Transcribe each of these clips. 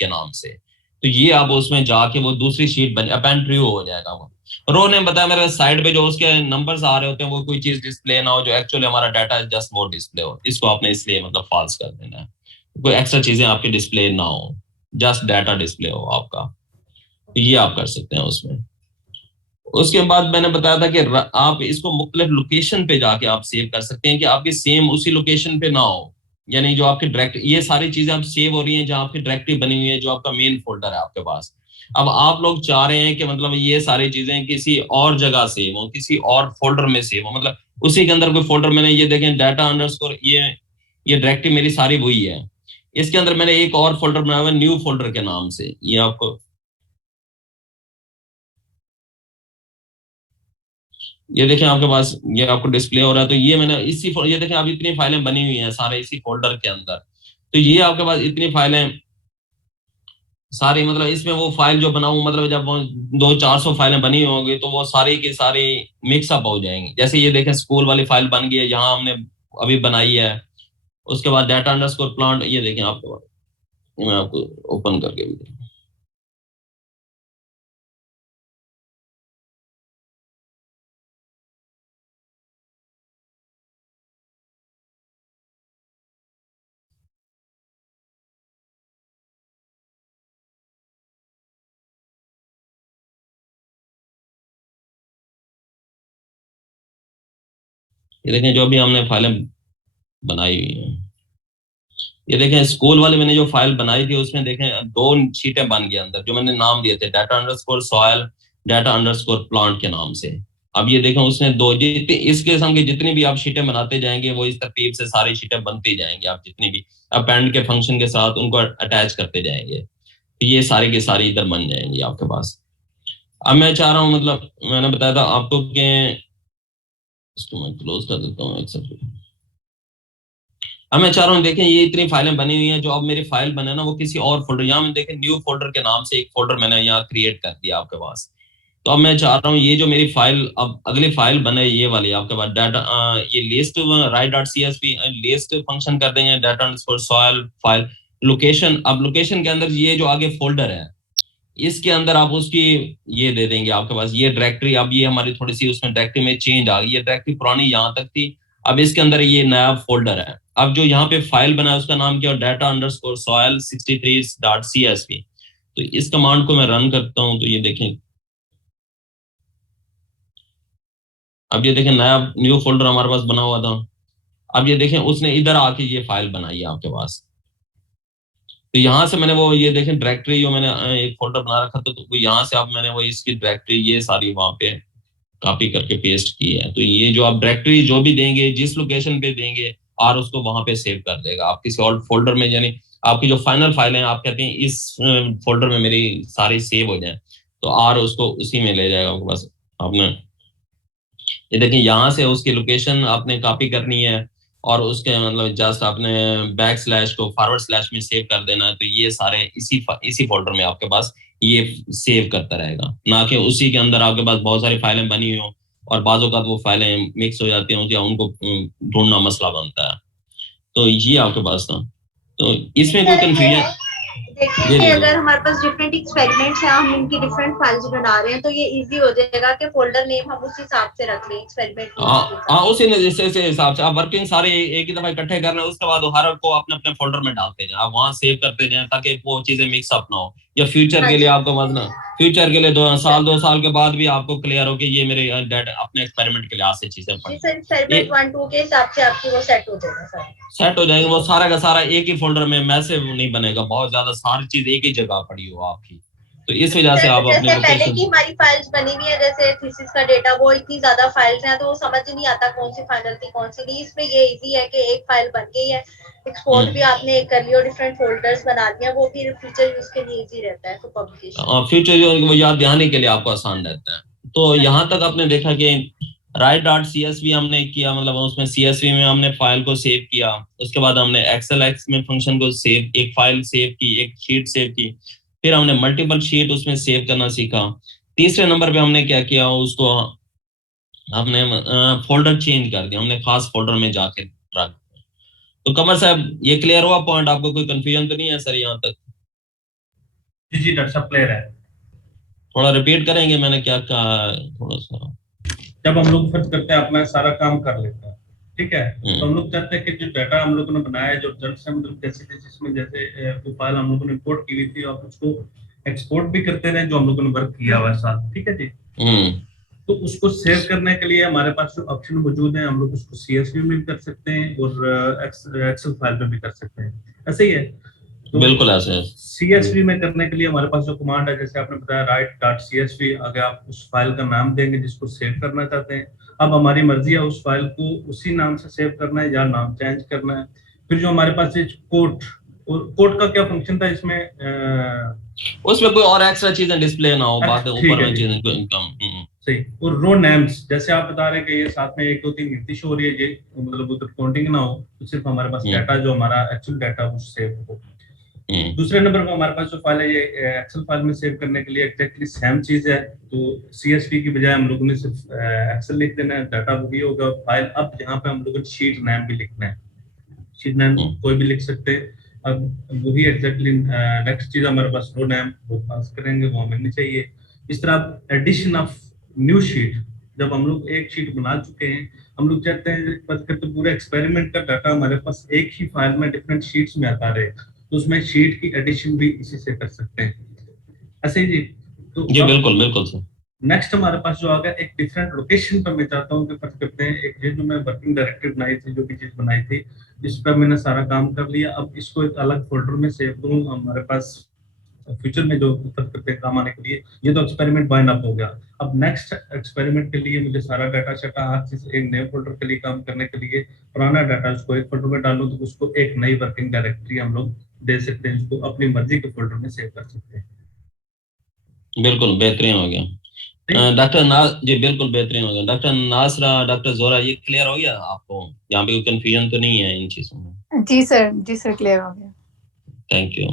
के नाम से। तो ये आप उसमें जाके वो दूसरी शीट बन अपेंड ट्रू हो जाएगा। वो रो ने बताया मेरे साइड पे जो उसके नंबर्स आ रहे होते हैं वो कोई चीज डिस्प्ले ना हो जो एक्चुअली हमारा डाटा है जस्ट वो डिस्प्ले हो, इसको आपने इसलिए मतलब फॉल्स कर देना है, कोई एक्स्ट्रा चीजें आपकी डिस्प्ले ना हो, जस्ट डाटा डिस्प्ले हो आपका। तो ये आप कर सकते हैं उसमें। उसके बाद मैंने बताया था कि आप इसको मुख्तलिफ लोकेशन पे जाके आप सेव कर सकते हैं कि आपकी सेम उसी लोकेशन पे ना हो, यानी जो आपकी डायरेक्ट ये सारी चीजें आप सेव हो रही हैं जहां आपकी डायरेक्टरी बनी हुई है जो आपका मेन फोल्डर है आपके पास। अब आप लोग चाह रहे हैं कि मतलब ये सारी चीजें किसी और जगह सेव हो, किसी और फोल्डर में सेव हो, मतलब उसी के अंदर कोई फोल्डर, मैंने ये देखें डाटा अंडरस्कोर ये डायरेक्टरी मेरी सारी वही है, इसके अंदर मैंने एक और फोल्डर बनाया हुआ है न्यू फोल्डर के नाम से, ये आपको ये देखें आपके पास ये आपको डिस्प्ले हो रहा है। तो ये मैंने ये देखें आप इतनी फाइलें बनी हुई हैं सारे इसी फोल्डर के अंदर। तो ये आपके पास इतनी फाइलें सारी, मतलब इसमें वो फाइल जो बनाऊं, मतलब जब वो 200-400 फाइलें बनी होंगी तो वो सारी की सारी मिक्सअप हो जाएंगी। जैसे ये देखें स्कूल वाली फाइल बन गई है यहाँ हमने अभी बनाई है। उसके बाद डाटा अंडरस्कोर प्लांट, ये देखें आपके पास, मैं आपको ओपन करके भी दिखाऊं। ये देखें जो अभी हमने फाइलें बनाई हुई हैं, ये देखें स्कूल वाले मैंने जो फाइल बनाई थी उसमें देखें दो शीटें बन गई अंदर जो मैंने नाम दिए थे data underscore soil, data underscore plant के नाम से। अब ये देखें उसने दो जितनी इस किस्म की जितनी भी आप शीटें बनाते जाएंगे वो इस तरतीब से सारी शीटें बनती जाएंगी, आप जितनी भी अपेंड के फंक्शन के साथ उनको अटैच करते जाएंगे तो ये सारी की सारी इधर बन जाएंगी आपके पास। अब मैं चाह रहा हूँ, मतलब मैंने बताया था आपको कि इसको मैं क्लोज कर देता हूँ एक सेकंड। अब मैं चाह रहा हूँ देखें ये इतनी फाइलें बनी हुई हैं जो अब मेरी फाइल बने ना वो किसी और फोल्डर, यहाँ में देखें न्यू फोल्डर के नाम से एक फोल्डर मैंने यहाँ क्रिएट कर दिया आपके पास। तो अब मैं चाह रहा हूँ ये जो मेरी फाइल अब अगली फाइल बने ये वाली आपके पास डाटा ये list write dot C S P list function कर देंगे data underscore soil file location. अब लोकेशन के अंदर ये जो आगे फोल्डर है इसके अंदर आप उसकी ये दे देंगे आपके पास ये डायरेक्टरी। अब ये हमारी थोड़ी सी उसमें डायरेक्टरी में चेंज आ गई, ये डायरेक्टरी पुरानी यहाँ तक थी, अब इसके अंदर ये नया फोल्डर है। अब जो यहाँ पे फाइल बना है उसका नाम क्या है डाटा अंडरस्कोर सॉयल 63.csv। तो इस कमांड को मैं रन करता हूँ तो ये देखें, अब ये देखें नया न्यू फोल्डर हमारे पास बना हुआ था। अब ये देखें उसने इधर आके ये फाइल बनाई है आपके पास। तो यहाँ से मैंने वो ये देखें डायरेक्टरी जो मैंने एक फोल्डर बना रखा था तो वो यहाँ से अब मैंने वो इसकी डायरेक्टरी ये सारी वहां पे कॉपी करके पेस्ट की है। तो ये जो आप डायरेक्टरी जो भी देंगे जिस लोकेशन पे देंगे आर उसको वहां पे सेव कर देगा आप किसी और फोल्डर में, यानी आपकी जो फाइनल फाइल है आप कहते हैं इस फोल्डर में मेरी सारी सेव हो जाए तो आर उसको उसी में ले जाएगा आपके पास। आपने ये देखिए यहाँ से उसकी लोकेशन आपने कॉपी करनी है और उसके मतलब जस्ट आपने बैक स्लैश को फॉरवर्ड स्लैश में सेव कर देना है तो ये सारे इसी फोल्डर में आपके पास ये सेव करता रहेगा, ना कि उसी के अंदर आपके पास बहुत सारी फाइलें बनी हुई हो और बाजू का वो फाइलें मिक्स हो जाती हैं या उनको ढूंढना मसला बनता है। तो ये आपके पास था, तो इसमें कोई कंफ्यूजन देखिए जी कि जी अगर हमारे पास डिफरेंट एक्सपेरिमेंट्स हैं हम इनकी डिफरेंट फाइल्स बना रहे हैं तो ये इजी हो जाएगा कि फोल्डर नेम हम उस हिसाब से रख लें एक्सपेरिमेंट नेम के हाँ हाँ हिसाब उसी ने जैसे हिसाब से आप वर्किंग सारे एक ही दफा इकट्ठे कर रहे हैं उसके बाद हर को अपने अपने फोल्डर में डालते जाए, आप वहां सेव करते जाएं ताकि वो चीजें मिक्स अप ना हो या से। फ्यूचर हाँ के लिए जी, आपको मतलब फ्यूचर के लिए 2 साल के बाद भी आपको क्लियर हो कि ये मेरे डेटा अपने एक्सपेरिमेंट के लिए आज से चीजें जी पड़ी सर ये एक्सपेरिमेंट 1 2 के हिसाब से आपकी वो सेट हो जाएगा सर। सेट हो जाएंगे, वो सारा का सारा एक ही फोल्डर में मैसेज नहीं बनेगा, बहुत ज्यादा सारी चीज एक ही जगह पड़ी हो आपकी। तो इस वजह से सर आप अपने जैसे पहले लोकेशन की हमारी फाइल्स बनी हुई है जैसे थीसिस का डेटा वो इतनी ज्यादा फाइल्स हैं तो वो समझ ही नहीं आता कौन सी फाइनल थी कौन सी नहीं। इसमें ये इजी है कि एक फाइल बन गई है एक्सपोर्ट भी आपने एक कर लिया और डिफरेंट फोल्डर्स बना दिया वो फिर फ्यूचर यूज के लिए इजी रहता है फॉर पब्लिकेशन। फ्यूचर जो वो याद दहानी के लिए आपको आसान रहता है। तो हाँ यहाँ जी। तक आपने देखा कि write dot C S V हमने किया, मतलब उसमें सी एस वी में हमने फाइल को सेव किया, उसके बाद हमने एक्सेल एक्स में फंक्शन को सेव एक फाइल सेव की एक शीट सेव की, फिर हमने मल्टीपल शीट उसमें सेव करना सीखा। तीसरे नंबर पे हमने क्या किया उसको हमने फोल्डर चेंज कर दिया, हमने खास फोल्डर में जाके रख। तो कमर साहब ये क्लियर हुआ पॉइंट, आपको कोई कंफ्यूजन तो नहीं है सर यहाँ तक? जी डॉक्टर साहब क्लियर है। थोड़ा रिपीट करेंगे, मैंने क्या कहा थोड़ा सा। जब हम लोग फर्ज करते हैं अपना सारा काम कर लेते हैं, ठीक है, तो हम हम्म लोग चाहते हैं कि जो डाटा हम लोगों ने बनाया है, जो रिजल्ट है, मतलब जैसे जैसे इसमें जैसे वो फाइल हम लोगों ने इंपोर्ट की हुई थी, और उसको एक्सपोर्ट भी करते रहे जो हम लोगों ने वर्क किया हुआ है साथ, ठीक है जी। हम्म तो उसको सेव करने के लिए हमारे पास जो ऑप्शन मौजूद है, हम लोग उसको सीएसवी में भी कर सकते हैं और एक्सेल फाइल में भी कर सकते हैं, ऐसे ही है। तो बिल्कुल ऐसे है। सीएसवी में करने के लिए हमारे पास जो कमांड है, जैसे आपने बताया राइट डॉट सीएसवी, अगर आप उस फाइल का नाम देंगे जिसको सेव करना चाहते हैं, अब हमारी मर्जी है उस फाइल को उसी नाम से सेव करना है या नाम चेंज करना है। फिर जो हमारे पास कोट, और कोट का क्या फंक्शन था इसमें, उसमें कोई और एक्स्ट्रा चीजें डिस्प्ले ना हो, बाकी ठीक ऊपर है में जी, चीजें इनकम। सही। और रो नेम्स, जैसे आप बता रहे हैं कि ये साथ में 1 2 3 गिनती शो हो रही है, ये मतलब उधर काउंटिंग ना हो, तो सिर्फ हमारे पास डाटा जो हमारा एक्चुअल डाटा वो सेव हो। दूसरे नंबर पर हमारे पास जो फाइल है, ये एक्सेल फाइल में सेव करने के लिए एग्जैक्टली सेम चीज है। तो सीएसवी की बजाय हम लोगों ने सिर्फ एक्सेल लिख देना है, डाटा वही होगा, और फाइल अब यहाँ पे हम लोगों ने शीट नेम भी लिखना है, शीट नेम कोई भी लिख सकते हैं। अब वही एग्जैक्टली नेक्स्ट चीज हमारे पास रो नेम वो पास करेंगे, वो हमें चाहिए। इस तरह एडिशन ऑफ न्यू शीट, जब हम लोग एक शीट बना चुके हैं, हम लोग चाहते हैं बात करते पूरे एक्सपेरिमेंट का डाटा हमारे पास एक ही फाइल में डिफरेंट शीट्स में आता रहे, तो उसमें शीट की एडिशन भी इसी से कर सकते हैं, ऐसे ही जी। तो जी बिल्कुल बिल्कुल सर। नेक्स्ट हमारे पास जो आ गया एक डिफरेंट लोकेशन पर, मैं चाहता हूँ कि फर्ज करते हैं एक ये जो मैं वर्किंग डायरेक्टरी बनाई थी, जो भी चीज बनाई थी, इस पर मैंने सारा काम कर लिया, अब इसको एक अलग फोल्डर में सेव करूँ हमारे पास फ्यूचर में जो फर्ज करते हैं काम आने के लिए। ये तो एक्सपेरिमेंट बाइंड अप हो गया। अब नेक्स्ट एक्सपेरिमेंट के लिए मुझे सारा डाटा शाटा हर चीज एक नए फोल्डर के लिए काम करने के लिए पुराना डाटा उसको एक फोल्डर में डालूं, तो उसको एक नई वर्किंग डायरेक्टरी हम लोग दे सकते हैं, उसको अपनी मर्जी के फोल्डर में सेव कर सकते हैं। बिल्कुल बेहतरीन हो गया डॉक्टर जी बिल्कुल बेहतरीन हो गया। डॉक्टर नासरा, डॉक्टर जोरा, ये क्लियर हो गया आपको? यहाँ पे कोई कंफ्यूजन तो नहीं है इन चीजों में? जी सर क्लियर हो गया। Thank you.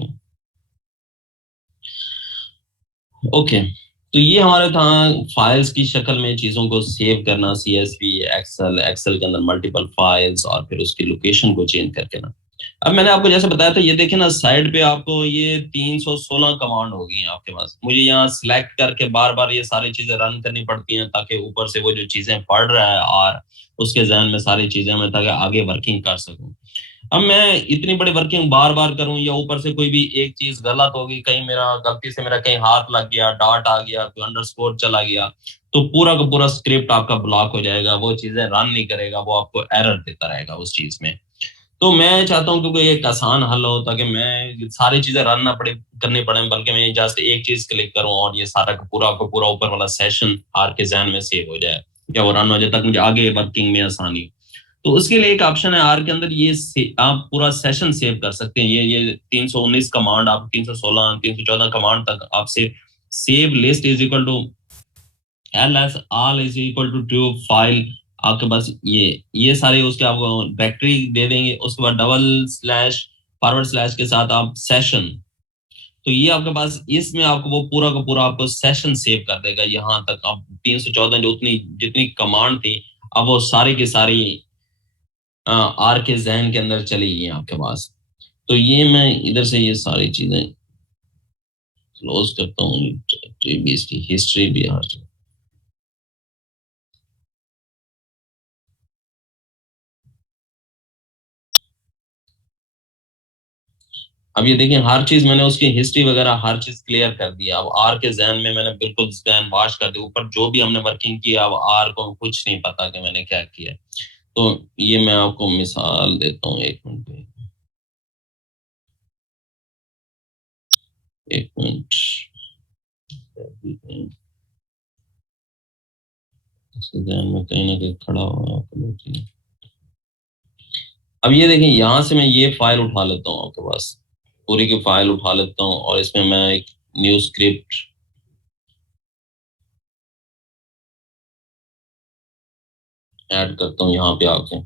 ओके, तो ये हमारे था फाइल्स की शक्ल में चीजों को सेव करना, सीएसवी, एक्सेल, एक्सेल के अंदर मल्टीपल फाइल्स, और फिर उसकी लोकेशन को चेंज करके ना। अब मैंने आपको जैसे बताया था, ये देखिए ना साइड पे आपको ये 316 कमांड होगी आपके पास। मुझे यहाँ सिलेक्ट करके बार बार ये सारी चीजें रन करनी पड़ती हैं, ताकि ऊपर से वो जो चीजें पढ़ रहा है और उसके जहन में सारी चीजें मैं ताकि आगे वर्किंग कर सकूं। अब मैं इतनी बड़ी वर्किंग बार बार करूं, या ऊपर से कोई भी एक चीज गलत होगी, कहीं मेरा गलती से मेरा कहीं हाथ लग गया, डॉट आ गया, कोई अंडरस्कोर चला गया, तो पूरा का पूरा स्क्रिप्ट आपका ब्लॉक हो जाएगा, वो चीजें रन नहीं करेगा, वो आपको एरर देता रहेगा उस चीज में। तो मैं चाहता हूँ कि एक आसान हल हो, ताकि मैं सारी चीजें रन ना पड़े करनी पड़े, बल्कि मैं जस्ट एक चीज क्लिक करूं और ये सारा का पूरा ऊपर वाला सेशन आर के जहन में सेव हो जाए, या वो रन हो जाए, तक मुझे आगे वर्किंग में आसानी हो। तो उसके लिए एक ऑप्शन है आर के अंदर, ये आप पूरा सेशन सेव कर सकते हैं। ये 319 कमांड, आप 316 314 कमांड तक आप save list is equal to ls all is equal to true file, आपके पास ये सारे उसके आपको डायरेक्टरी दे देंगे। उसके बाद डबल स्लैश फॉरवर्ड स्लैश के साथ आप सेशन, तो ये आपके पास इसमें आपको वो पूरा का पूरा आपको सेशन सेव कर देगा। यहाँ तक आप 314 जो उतनी जितनी कमांड थी, अब वो सारी की सारी आर के जहन के अंदर चली गई आपके पास। तो ये मैं इधर से ये सारी चीजें क्लोज करता हूँ, इसकी हिस्ट्री भी हर। अब ये देखिए हर चीज मैंने उसकी हिस्ट्री वगैरह हर चीज क्लियर कर दिया। अब आर के जहन में मैंने बिल्कुल जहन वाश कर दिया, ऊपर जो भी हमने वर्किंग की, अब आर को कुछ नहीं पता कि मैंने क्या किया। तो ये मैं आपको मिसाल देता हूँ, एक मिनट एक मिनट। इसके जहन में कहीं ना कहीं खड़ा हुआ। अब ये देखें, यहाँ से मैं ये फाइल उठा लेता हूँ, आपके पास पूरी की फाइल उठा लेता हूँ, और इसमें मैं एक न्यू स्क्रिप्ट ऐड करता हूँ यहाँ पे आके।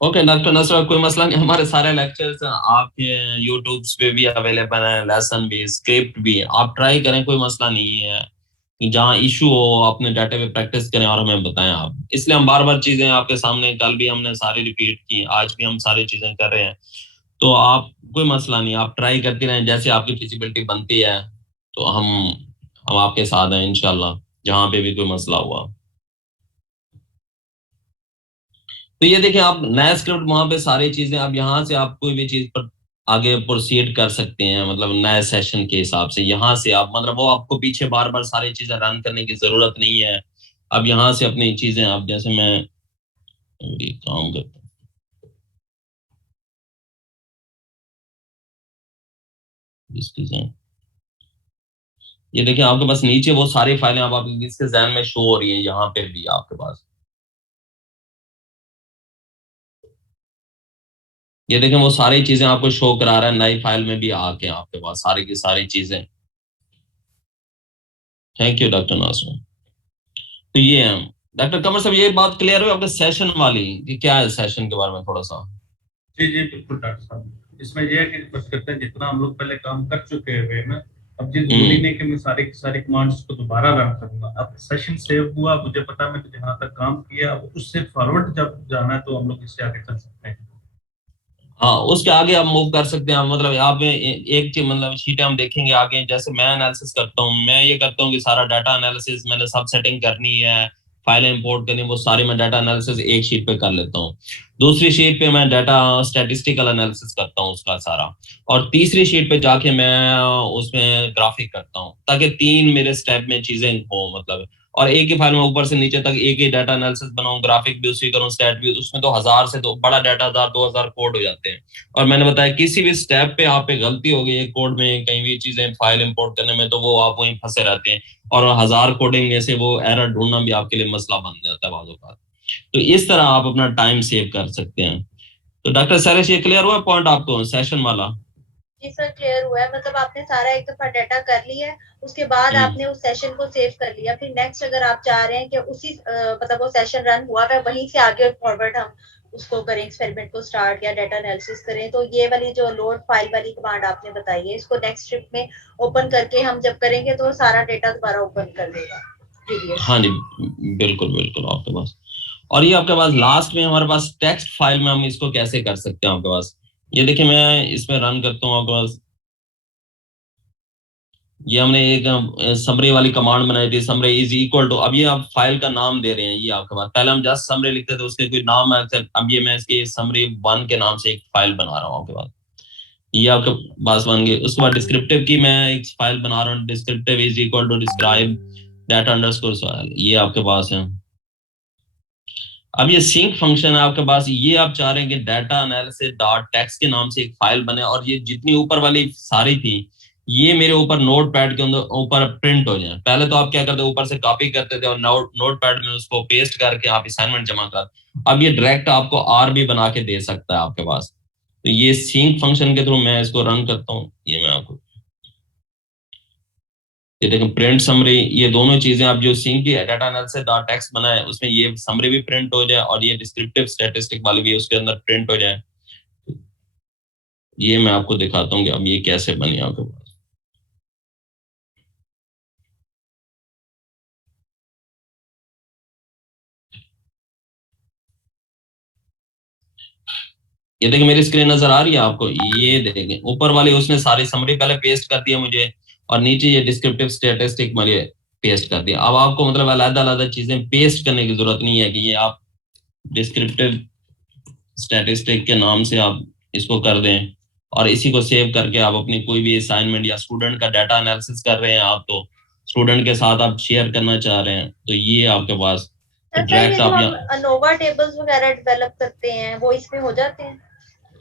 ओके डॉक्टर नसर, कोई मसला नहीं, हमारे सारे लेक्चर्स आपके यूट्यूब पे भी अवेलेबल है, लेसन भी, स्क्रिप्ट भी, आप ट्राई करें, कोई मसला नहीं है। जहाँ इशू हो अपने डाटा पे प्रैक्टिस करें और हमें बताएं आप। इसलिए हम बार बार चीजें आपके सामने, कल भी हमने सारी रिपीट की, आज भी हम सारी चीजें कर रहे हैं। तो आप कोई मसला नहीं, आप ट्राई करते रहें, जैसे आपकी फिजिबिलिटी बनती है तो हम आपके साथ हैं इंशाल्लाह, जहां पे भी कोई मसला हुआ। तो ये देखिए, आप नया स्क्रिप्ट वहां पे सारी चीजें, अब यहाँ से आप कोई भी चीज पर आगे प्रोसीड कर सकते हैं, मतलब नए सेशन के हिसाब से। यहाँ से आप मतलब वो आपको पीछे बार बार सारी चीजें रन करने की जरूरत नहीं है। अब यहाँ से अपनी चीजें आप, जैसे मैं ये काम करता हूँ, ये देखिए आपके पास नीचे वो सारी फाइलें अब आप इसके जहन में शो हो रही हैं, यहाँ पे भी आपके पास। ये देखें वो सारी चीजें आपको शो करा रहा है नई फाइल में भी आके आपके पास सारी की सारी चीजें। थैंक यू डॉक्टर नासर। तो ये है डॉक्टर कमर साहब, ये बात क्लियर हुई आपके सेशन वाली कि क्या है सेशन के बारे में थोड़ा सा? जी जी बिल्कुल डॉक्टर साहब, इसमें यह है कि बस करते हैं जितना हम लोग पहले काम कर चुके हुए ना, अब जिस जरूरी नहीं कि मैं सारी की सारी कमांड्स को दोबारा रन करूंगा। अब सेशन सेव हुआ, मुझे पता मैं जहां तक काम किया उससे फॉरवर्ड जब जाना है तो हम लोग इससे आगे चल सकते हैं। हाँ, उसके आगे आप मूव कर सकते हैं। मतलब यहाँ पे एक चीज, मतलब शीटें हम देखेंगे आगे। जैसे मैं एनालिसिस करता हूँ, मैं ये करता हूँ कि सारा डाटा एनालिसिस मैंने सब सेटिंग करनी है, फाइलें इंपोर्ट करनी, वो सारी मैं डाटा एनालिसिस एक शीट पे कर लेता हूँ। दूसरी शीट पे मैं डाटा स्टैटिस्टिकल एनालिसिस करता हूँ उसका सारा, और तीसरी शीट पे जाके मैं उसमें ग्राफिक करता हूँ, ताकि 3 मेरे स्टेप में चीजें हो। मतलब और एक ही फाइल में ऊपर से नीचे तक एक ही डाटा एनालिसिस बनाऊं, ग्राफिक भी उसी करूं, स्टैट भी। उसमें तो 1000 से तो बड़ा डाटा 1000-2000 कोड हो जाते हैं। और मैंने बताया किसी भी स्टेप पे आप पे गलती हो गई है कोड में, कहीं भी चीजें फाइल इंपोर्ट करने में, तो वो आप वहीं फंसे रहते हैं, और 1000 कोडिंग में से वो एरर ढूंढना भी आपके लिए मसला बन जाता है बाज़ औक़ात। तो इस तरह आप अपना टाइम सेव कर सकते हैं। तो डॉक्टर सैलेश, ये क्लियर हुआ पॉइंट आपको सेशन वाला? जी सर, क्लियर हुआ है। मतलब आपने सारा एक दफा डाटा कर लिया है, उसके बाद आपने उस सेशन को सेव कर लिया। फिर नेक्स्ट अगर आप चाह रहे हैं कि उसी मतलब वो सेशन रन हुआ है वहीं से आगे फॉरवर्ड हम उसको करें, एक्सपेरिमेंट को स्टार्ट या डाटा एनालिसिस करें, तो ये वाली जो लोड फाइल वाली कमांड आपने बताई है, इसको नेक्स्ट स्ट्रिप में ओपन करके हम जब करेंगे तो सारा डाटा दोबारा ओपन कर देगा। हाँ जी, बिल्कुल बिल्कुल आपके पास। और ये आपके पास लास्ट में हमारे पास टेक्स्ट फाइल में हम इसको कैसे कर सकते हैं आपके पास? ये देखिए मैं इसमें रन करता हूँ आपके पास। ये हमने एक समरी वाली कमांड बनाई थी, समरी इज इक्वल टू, अब ये आप फाइल का नाम दे रहे हैं ये आपके पास। पहले हम जस्ट समरी लिखते थे, उसके कोई नाम है। अब ये मैं इसके समरी 1 के नाम से एक फाइल बना रहा हूँ आपके पास। ये आपके पास बन गई। उसके बाद डिस्क्रिप्टिव की मैं एक फाइल बना रहा हूँ, descriptive is equal to describe data underscore file, ये आपके पास है। अब ये सिंक फंक्शन है आपके पास, ये आप चाह रहे हैं कि डाटा एनालिसिस डॉट टेक्स्ट के नाम से एक फाइल बने, और ये जितनी ऊपर वाली सारी थी ये मेरे ऊपर नोट पैड के अंदर ऊपर प्रिंट हो जाए। पहले तो आप क्या करते, ऊपर से कॉपी करते थे और नोट पैड में उसको पेस्ट करके आप असाइनमेंट जमा कर। अब ये डायरेक्ट आपको आर भी बना के दे सकता है आपके पास। तो ये सिंक फंक्शन के थ्रू मैं इसको रन करता हूँ। ये मैं आपको, ये देखें प्रिंट समरी, ये दोनों चीजें आप जो सिंक की डाटा एनालिसिस डॉट टेक्स्ट बना है उसमें ये समरी भी प्रिंट हो जाए, और ये डिस्क्रिप्टिव स्टैटिस्टिक वाली भी उसके अंदर प्रिंट हो जाए। ये मैं आपको दिखाता हूँ कि अब ये कैसे बनी आपके पास। ये देखिए मेरी स्क्रीन नजर आ रही है आपको? ये देखें ऊपर वाली उसने सारी समरी पहले पेस्ट कर दिया मुझे, और नीचे ये डिस्क्रिप्टिव स्टैटिस्टिक वाले पेस्ट कर दिया। अब आपको मतलब अलग-अलग चीजें पेस्ट करने की जरूरत नहीं है कि ये आप डिस्क्रिप्टिव स्टैटिस्टिक के नाम से आप इसको कर दें, और इसी को सेव करके आप अपनी कोई भी असाइनमेंट या स्टूडेंट का डाटा एनालिसिस कर रहे हैं आप, तो स्टूडेंट के साथ आप शेयर करना चाह रहे हैं, तो ये आपके पास डायरेक्ट आप अनोवा टेबल्स वगैरह डेवलप करते हैं वो इसमें हो जाते हैं?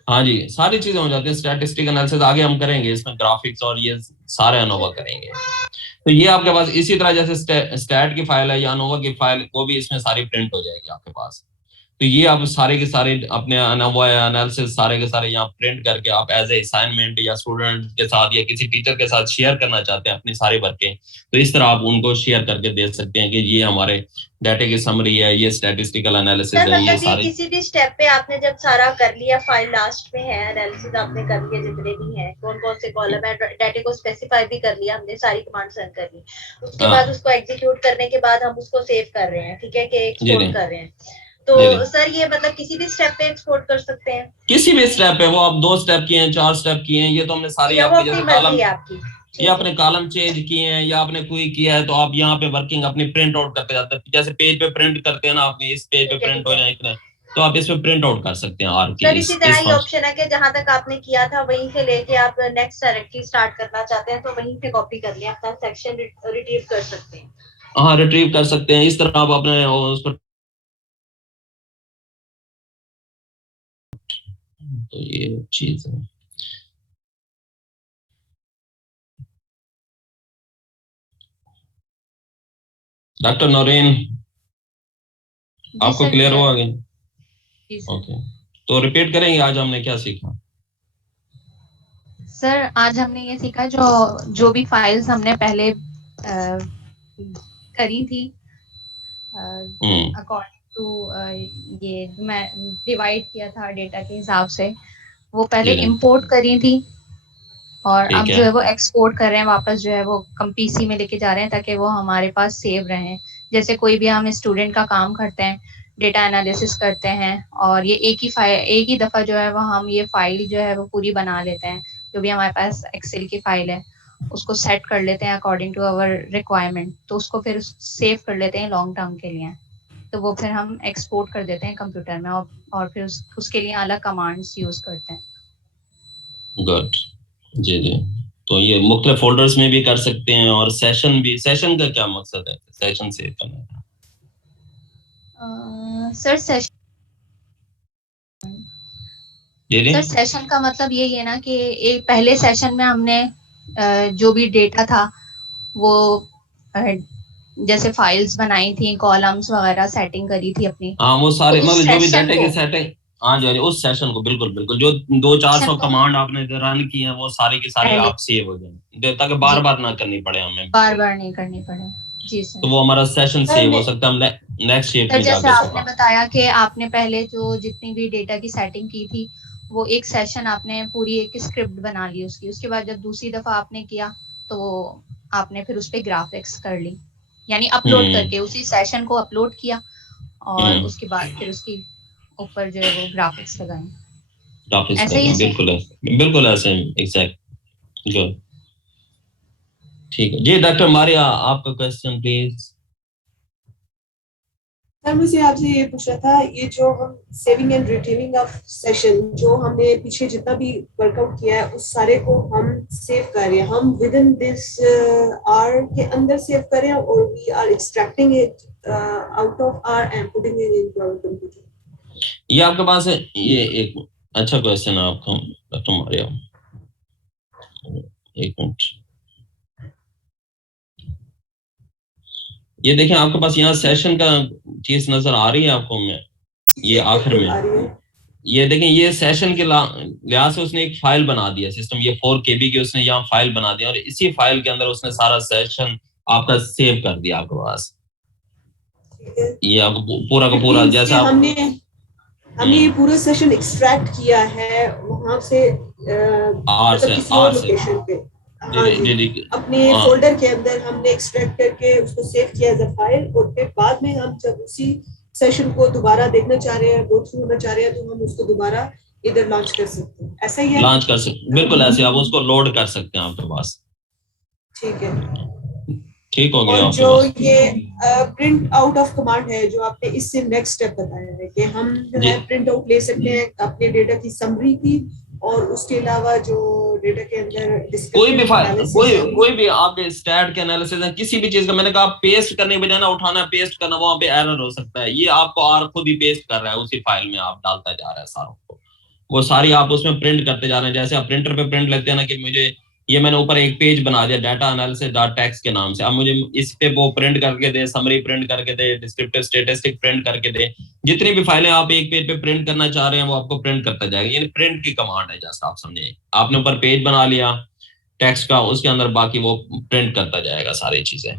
हाँ जी, सारी चीजें हो जाती हैं। स्टैटिस्टिक एनालिसिस आगे हम करेंगे, इसमें ग्राफिक्स और ये सारे अनोवा करेंगे। तो ये आपके पास इसी तरह जैसे स्टैट की फाइल है या अनोवा की फाइल, वो भी इसमें सारी प्रिंट हो जाएगी आपके पास। तो ये आप सारे के सारे अपने एनालिसिस सारे के सारे यहाँ प्रिंट करके आप एज ए असाइनमेंट या स्टूडेंट के साथ या किसी टीचर के साथ शेयर करना चाहते हैं अपनी सारी वर्कें, तो इस तरह आप उनको शेयर करके दे सकते हैं कि ये हमारे डाटा की समरी है, ये स्टैटिस्टिकल एनालिसिस है, ये मतलब ये सारे। किसी भी स्टेप पे आपने जब सारा कर लिया, फाइल लास्ट में है, एनालिसिस आपने कर लिया जितने भी हैं, कौन कौन से कॉलम है, डाटा को स्पेसिफाई भी कर लिया हमने, सारी कमांड्स रन कर ली, उसके बाद उसको एग्जीक्यूट करने के बाद हम उसको सेव कर रहे हैं, ठीक है, कि एक्सपोर्ट कर रहे हैं, तो सर ये मतलब किसी भी स्टेप पे एक्सपोर्ट कर सकते हैं? किसी भी स्टेप पे, वो आप 2 स्टेप किए हैं, 4 स्टेप किए हैं, ये तो हमने सारी आपकी जैसे कॉलम आपकी, ये अपने कॉलम चेंज किए हैं या आपने कोई किया है, तो आप यहाँ पे वर्किंग अपनी प्रिंट आउट करते जाते हैं, जैसे पेज पे प्रिंट करते हैं ना, आपने इस पेज पे प्रिंट हो जाए इतना, तो आप इस पे प्रिंट आउट कर सकते हैं आर के। इसी तरह ये ऑप्शन है कि जहां तक आपने किया था वहीं से लेके आप नेक्स्ट डायरेक्टली स्टार्ट करना चाहते हैं तो वहीं से कॉपी कर लिया, अपना सेक्शन रिट्रीव कर सकते हैं। हाँ, रिट्रीव कर सकते हैं, इस तरह आप अपने उसको, तो ये चीज है। डॉक्टर नौरीन, आपको क्लियर हुआ आगे? ओके, तो रिपीट करेंगे आज हमने क्या सीखा? सर आज हमने ये सीखा जो भी फाइल्स हमने पहले करी थी अकॉर्डिंग टू ये मैं डिवाइड किया था डेटा के हिसाब से, वो पहले इंपोर्ट करी थी और अब जो है वो एक्सपोर्ट कर रहे हैं वापस, जो है वो पीसी में लेके जा रहे हैं ताकि वो हमारे पास सेव रहें। जैसे कोई भी हम स्टूडेंट का काम करते हैं, डेटा एनालिसिस करते हैं और ये एक ही दफ़ा जो है वो हम ये फाइल जो है वो पूरी बना लेते हैं, जो भी हमारे पास एक्सेल की फाइल है उसको सेट कर लेते हैं अकॉर्डिंग टू आवर रिक्वायरमेंट, तो उसको फिर सेव कर लेते हैं लॉन्ग टर्म के लिए, तो वो फिर हम एक्सपोर्ट कर देते हैं कंप्यूटर में और फिर उसके लिए अलग कमांड्स यूज करते हैं। गुड, जी जी, तो ये मुख्तलिफ फोल्डर्स में भी कर सकते हैं और सेशन भी। सेशन का क्या मकसद है, सेशन सेव करने का? सर सेशन का मतलब यही है ना कि एक पहले सेशन में हमने जो भी डेटा था वो जैसे फाइल्स बनाई थी, कॉलम्स वगैरह सेटिंग करी थी अपनी, हाँ वो सारे मतलब जो भी डाटा की सेटिंग, हाँ जी उस सेशन को बिल्कुल बिल्कुल जो 200-400 कमांड आपने रन की है वो सारी की सारी आप सेव हो जाए, ताकि बार बार ना करनी पड़े, हमें बार बार नहीं करनी पड़े। जी सर, तो वो हमारा सेशन सेव हो सकता है, हम नेक्स्ट शेप में जैसे आपने बताया कि आपने पहले जो जितनी भी डेटा की सेटिंग की थी वो एक सेशन आपने पूरी एक स्क्रिप्ट बना ली उसके बाद जब दूसरी दफा आपने किया तो आपने फिर उस पे ग्राफिक्स कर ली, यानी अपलोड करके उसी सेशन को अपलोड किया और उसके बाद फिर उसकी ऊपर जो है वो ग्राफिक्स लगाए। ऐसे ही बिल्कुल ऐसे एग्जैक्ट। गुड, ठीक है जी। डॉक्टर मारिया, आपका क्वेश्चन प्लीज। सर मुझे आपसे ये पूछना था, ये जो हम saving and retrieving of session जो हमने पीछे जितना भी वर्कआउट किया है उस सारे को हम सेव कर रहे हैं, हम विद इन दिस आर के अंदर सेव करें और we are extracting it out of R and putting it into our computer? ये आपके पास है, ये एक अच्छा क्वेश्चन है आपका डॉक्टर मारिया। एक मिनट, ये देखें आपके पास यहाँ सेशन का चीज नजर आ रही है आपको, में ये आखिर में ये देखें, ये सेशन के लिहाज से उसने एक फाइल बना दिया सिस्टम, ये 4 KB की उसने यहाँ फाइल बना दिया और इसी फाइल के अंदर उसने सारा सेशन आपका सेव कर दिया आपके पास। ये आपको पूरा का पूरा जैसा हमने ये पूरा सेशन एक्सट्रैक्ट किया है वहां से लोकेशन पे, अपने फोल्डर के अंदर हमने एक्सट्रैक्ट करके उसको सेव किया एज अ फाइल और फिर बाद में हम जब उसी सेशन को दोबारा देखना चाह रहे हैं, गो थ्रू होना चाह रहे हैं, तो हम उसको दोबारा इधर लॉन्च कर सकते हैं। ऐसा ही है, लॉन्च कर सकते, बिल्कुल ऐसे आप उसको लोड कर सकते हैं आपके पास। ठीक है, ठीक हो गया। और जो ये प्रिंट आउट ऑफ कमांड है जो आपने इससे नेक्स्ट स्टेप बताया है कि हम जो है प्रिंट आउट ले सकते हैं अपने डेटा की समरी की, और उसके अलावा जो डेटा के अंदर कोई भी फाइल, कोई भी आपके स्टैट के एनालिसिस है किसी भी चीज का, मैंने कहा पेस्ट करने के बजाय ना उठाना पेस्ट करना, वहां पे एरर हो सकता है। ये आपको आर खुद ही पेस्ट कर रहा है, उसी फाइल में आप डालता जा रहा है सारों को, वो सारी आप उसमें प्रिंट करते जा रहे हैं। जैसे आप प्रिंटर पे प्रिंट लगते हैं ना कि मुझे ये मैंने ऊपर एक पेज बना दिया डाटा एनालिसिस डॉट टेक्स्ट के नाम से। अब मुझे इस पे वो प्रिंट करके दे, समरी प्रिंट करके दे, डिस्क्रिप्टिव स्टैटिस्टिक प्रिंट करके दे, जितनी भी फाइलें आप एक पेज पे प्रिंट करना चाह रहे हैं वो आपको प्रिंट करता जाएगा। ये प्रिंट की कमांड है, जस्ट आप समझे, आपने ऊपर पेज बना लिया टेक्स्ट का, उसके अंदर बाकी वो प्रिंट करता जाएगा सारी चीजें।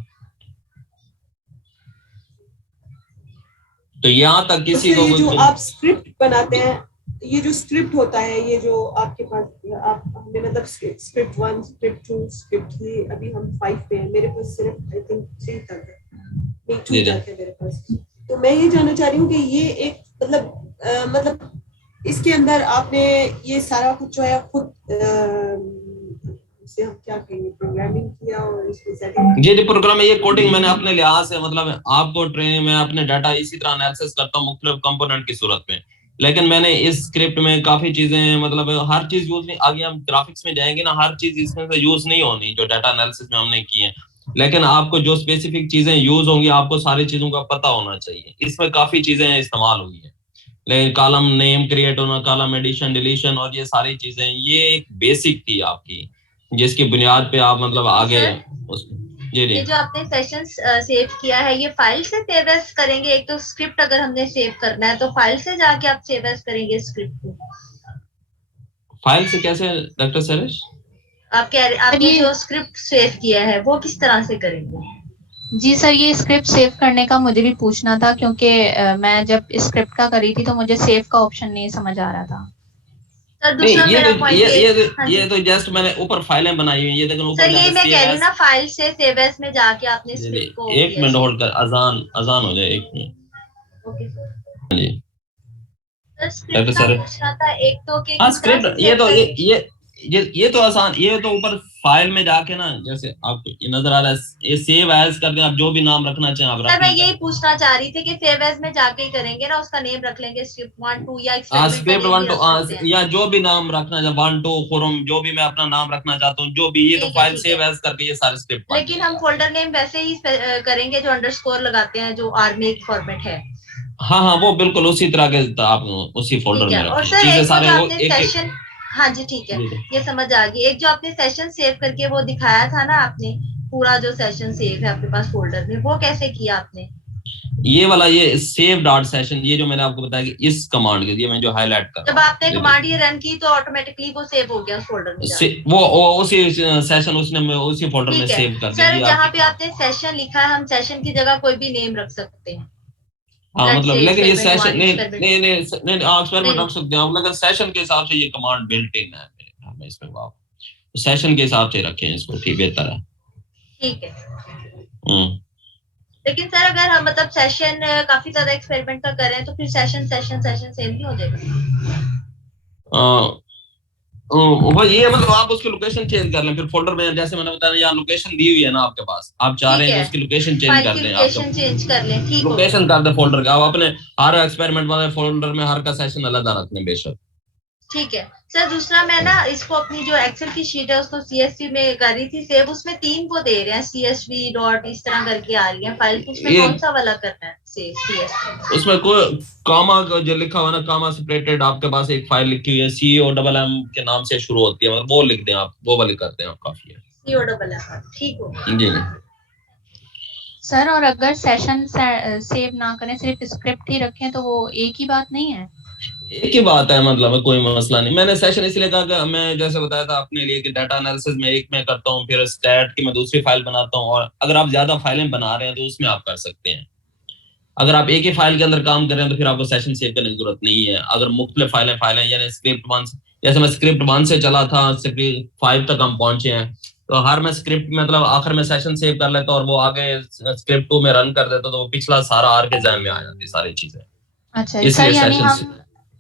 तो यहाँ तक किसी को जो आप स्क्रिप्ट बनाते हैं, ये जो स्क्रिप्ट होता है, ये जो आपके पास आप हमने मतलब स्क्रिप्ट 1, स्क्रिप्ट 2, स्क्रिप्ट 3, अभी हम 5 पे हैं, मेरे पास सिर्फ आई थिंक 3 तक है, नहीं 2 तक है मेरे पास। तो मैं ये जानना चाह रही हूँ कि ये एक मतलब इसके अंदर आपने ये सारा कुछ जो है खुद इसे हम क्या कहेंगे प्रोग्रामिंग किया और इसमें सेटिंग? जी प्रोग्राम, ये कोडिंग मैंने अपने लिहाज से मतलब आपको ट्रेनिंग में अपने डाटा इसी तरह एनालिसिस करता हूँ मुख्तलिफ कंपोनेंट की सूरत में, लेकिन मैंने इस स्क्रिप्ट में काफी चीजें मतलब हर चीज यूज नहीं, आगे हम ग्राफिक्स में जाएंगे ना, हर चीज इसमें से यूज नहीं होनी जो डाटा एनालिसिस में हमने की है, लेकिन आपको जो स्पेसिफिक चीजें यूज होंगी आपको सारी चीजों का पता होना चाहिए। इसमें काफी चीजें इस्तेमाल हुई है, लेकिन कॉलम नेम क्रिएट होना, कॉलम एडिशन डिलीशन और ये सारी चीजें, ये एक बेसिक थी आपकी जिसकी बुनियाद पे आप मतलब आगे ये जो आपने सेशन सेव किया है ये फाइल से सेव एज करेंगे? एक तो स्क्रिप्ट अगर हमने सेव करना है तो फाइल से जाके आप सेव एज करेंगे स्क्रिप्ट को? फाइल से कैसे डॉक्टर सरेश? आप कह रहे आपने जो स्क्रिप्ट सेव किया है वो किस तरह से करेंगे? जी सर, ये स्क्रिप्ट सेव करने का मुझे भी पूछना था, क्योंकि मैं जब स्क्रिप्ट का करी थी तो मुझे सेव का ऑप्शन नहीं समझ आ रहा था। सर दूसरा मेरा पॉइंट ये तो जस्ट मैंने ऊपर फाइलें बनाई हुई, ये देखो ऊपर सर ये मैं कह रही हूँ ना, फाइल से सेव एज में जाके आपने स्क्रिप्ट को। एक मिनट होल्ड कर, अजान हो जाए, एक मिनट। Okay sir. जी सर स्क्रिप्ट का पूछना था एक तो कि स्क्रिप्ट ये तो आसान, ये तो ऊपर फाइल में जाके ना, जैसे आपको ये नजर आ रहा है, ये सेव एज कर दें, आप जो भी नाम रखना चाहें आप रख। सर मैं यही पूछना चाह रही थी कि सेव एज में जाके ही करेंगे ना, उसका नेम रख लेंगे स्क्रिप्ट 1 2 या स्क्रिप्ट 1 2 या जो भी नाम रखना चाहे 1 2 खुरम, जो भी मैं अपना नाम रखना चाहता हूँ, जो भी, ये तो फाइल सेव एज करके ये सारे स्क्रिप्ट। लेकिन हम फोल्डर नेम वैसे ही करेंगे जो अंडरस्कोर लगाते हैं, जो आर्मेक फॉर्मेट है। हाँ वो बिल्कुल उसी तरह के आप उसी फोल्डर में रखें। और सर एक सारे वो सेशन, हाँ जी ठीक है, ये समझ आ गई। एक जो आपने सेशन सेव करके वो दिखाया था ना आपने, पूरा जो सेशन सेव है आपके पास फोल्डर में, वो कैसे किया आपने? ये वाला, ये सेव डॉट सेशन, ये जो मैंने आपको बताया कि इस कमांड के, ये मैं जो हाईलाइट कर रहा हूं, जब आपने कमांड ये रन की तो ऑटोमेटिकली वो सेव हो गया उस फोल्डर में, वो उसी सेशन उसने उसी फोल्डर में सेव कर दिया। सर जहाँ पे आपने सेशन लिखा है, हम सेशन की जगह कोई भी नेम रख सकते हैं। हाँ मतलब, लेकिन ये सेशन नहीं एक्सपेरिमेंट रख सकते हैं आप, लेकिन सेशन के हिसाब से ये कमांड बिल्ट इन है हमें इसमें, आप सेशन के हिसाब से रखें इसको, ठीक बेहतर है। ठीक है। लेकिन सर अगर हम मतलब सेशन काफी ज्यादा एक्सपेरिमेंट का कर रहे हैं तो फिर सेशन सेम नहीं हो जाएगा? ये मतलब आप उसकी लोकेशन चेंज कर लें फिर फोल्डर में, जैसे मैंने बताया यहाँ लोकेशन दी हुई है ना आपके पास, आप चाह रहे हैं उसकी लोकेशन चेंज कर लें, लोकेशन चेंज कर लें, ठीक है, लोकेशन कर दे फोल्डर का, आप अपने हर एक्सपेरिमेंट वाले फोल्डर में हर का सेशन अलग रख लें बेशक। ठीक है सर। दूसरा मैं ना इसको अपनी जो एक्सेल की शीट है उसको CSV में कर रही थी सेव, उसमें 3 वो दे रहे हैं CSV डॉट इस तरह करके आ रही है फाइल, उसमें कौन सा वाला करना है सेव? CSV उसमें कोई कामा जो लिखा हुआ ना, कामा सेपरेटेड, आपके पास एक फाइल लिखी हुई है COMM के नाम से शुरू होती है, वो लिख दें आप, वो वाली करते हैं आप, काफी है COMM, ठीक हो जी। सर और अगर सेशन सेव ना करें, सिर्फ स्क्रिप्ट ही रखें तो वो एक ही बात नहीं है? एक ही बात है, मतलब कोई मसला नहीं। मैंने सेशन इसलिए कहा कि मैं जैसे बताया था अपने लिए कि डाटा एनालिसिस में एक मैं करता हूँ, फिर स्टैट की मैं दूसरी फाइल बनाता हूँ, और अगर आप ज्यादा फाइलें बना रहे हैं तो उसमें आप कर सकते हैं। अगर आप एक ही फाइल के अंदर काम कर रहे हैं तो फिर आपको सेशन सेव करने की जरूरत नहीं है। अगर मुख्तलिफ फाइलें यानी स्क्रिप्ट 1, जैसे मैं स्क्रिप्ट 1 से चला था, स्क्रिप्ट 5 तक हम पहुंचे हैं, तो हर मैं स्क्रिप्ट मतलब आखिर में सेशन सेव कर लेता और वो आगे स्क्रिप्ट 2 में रन कर देता, तो वो पिछला सारा आर के ज़हन में आ जाती सारी चीजें। अच्छा सर, यानी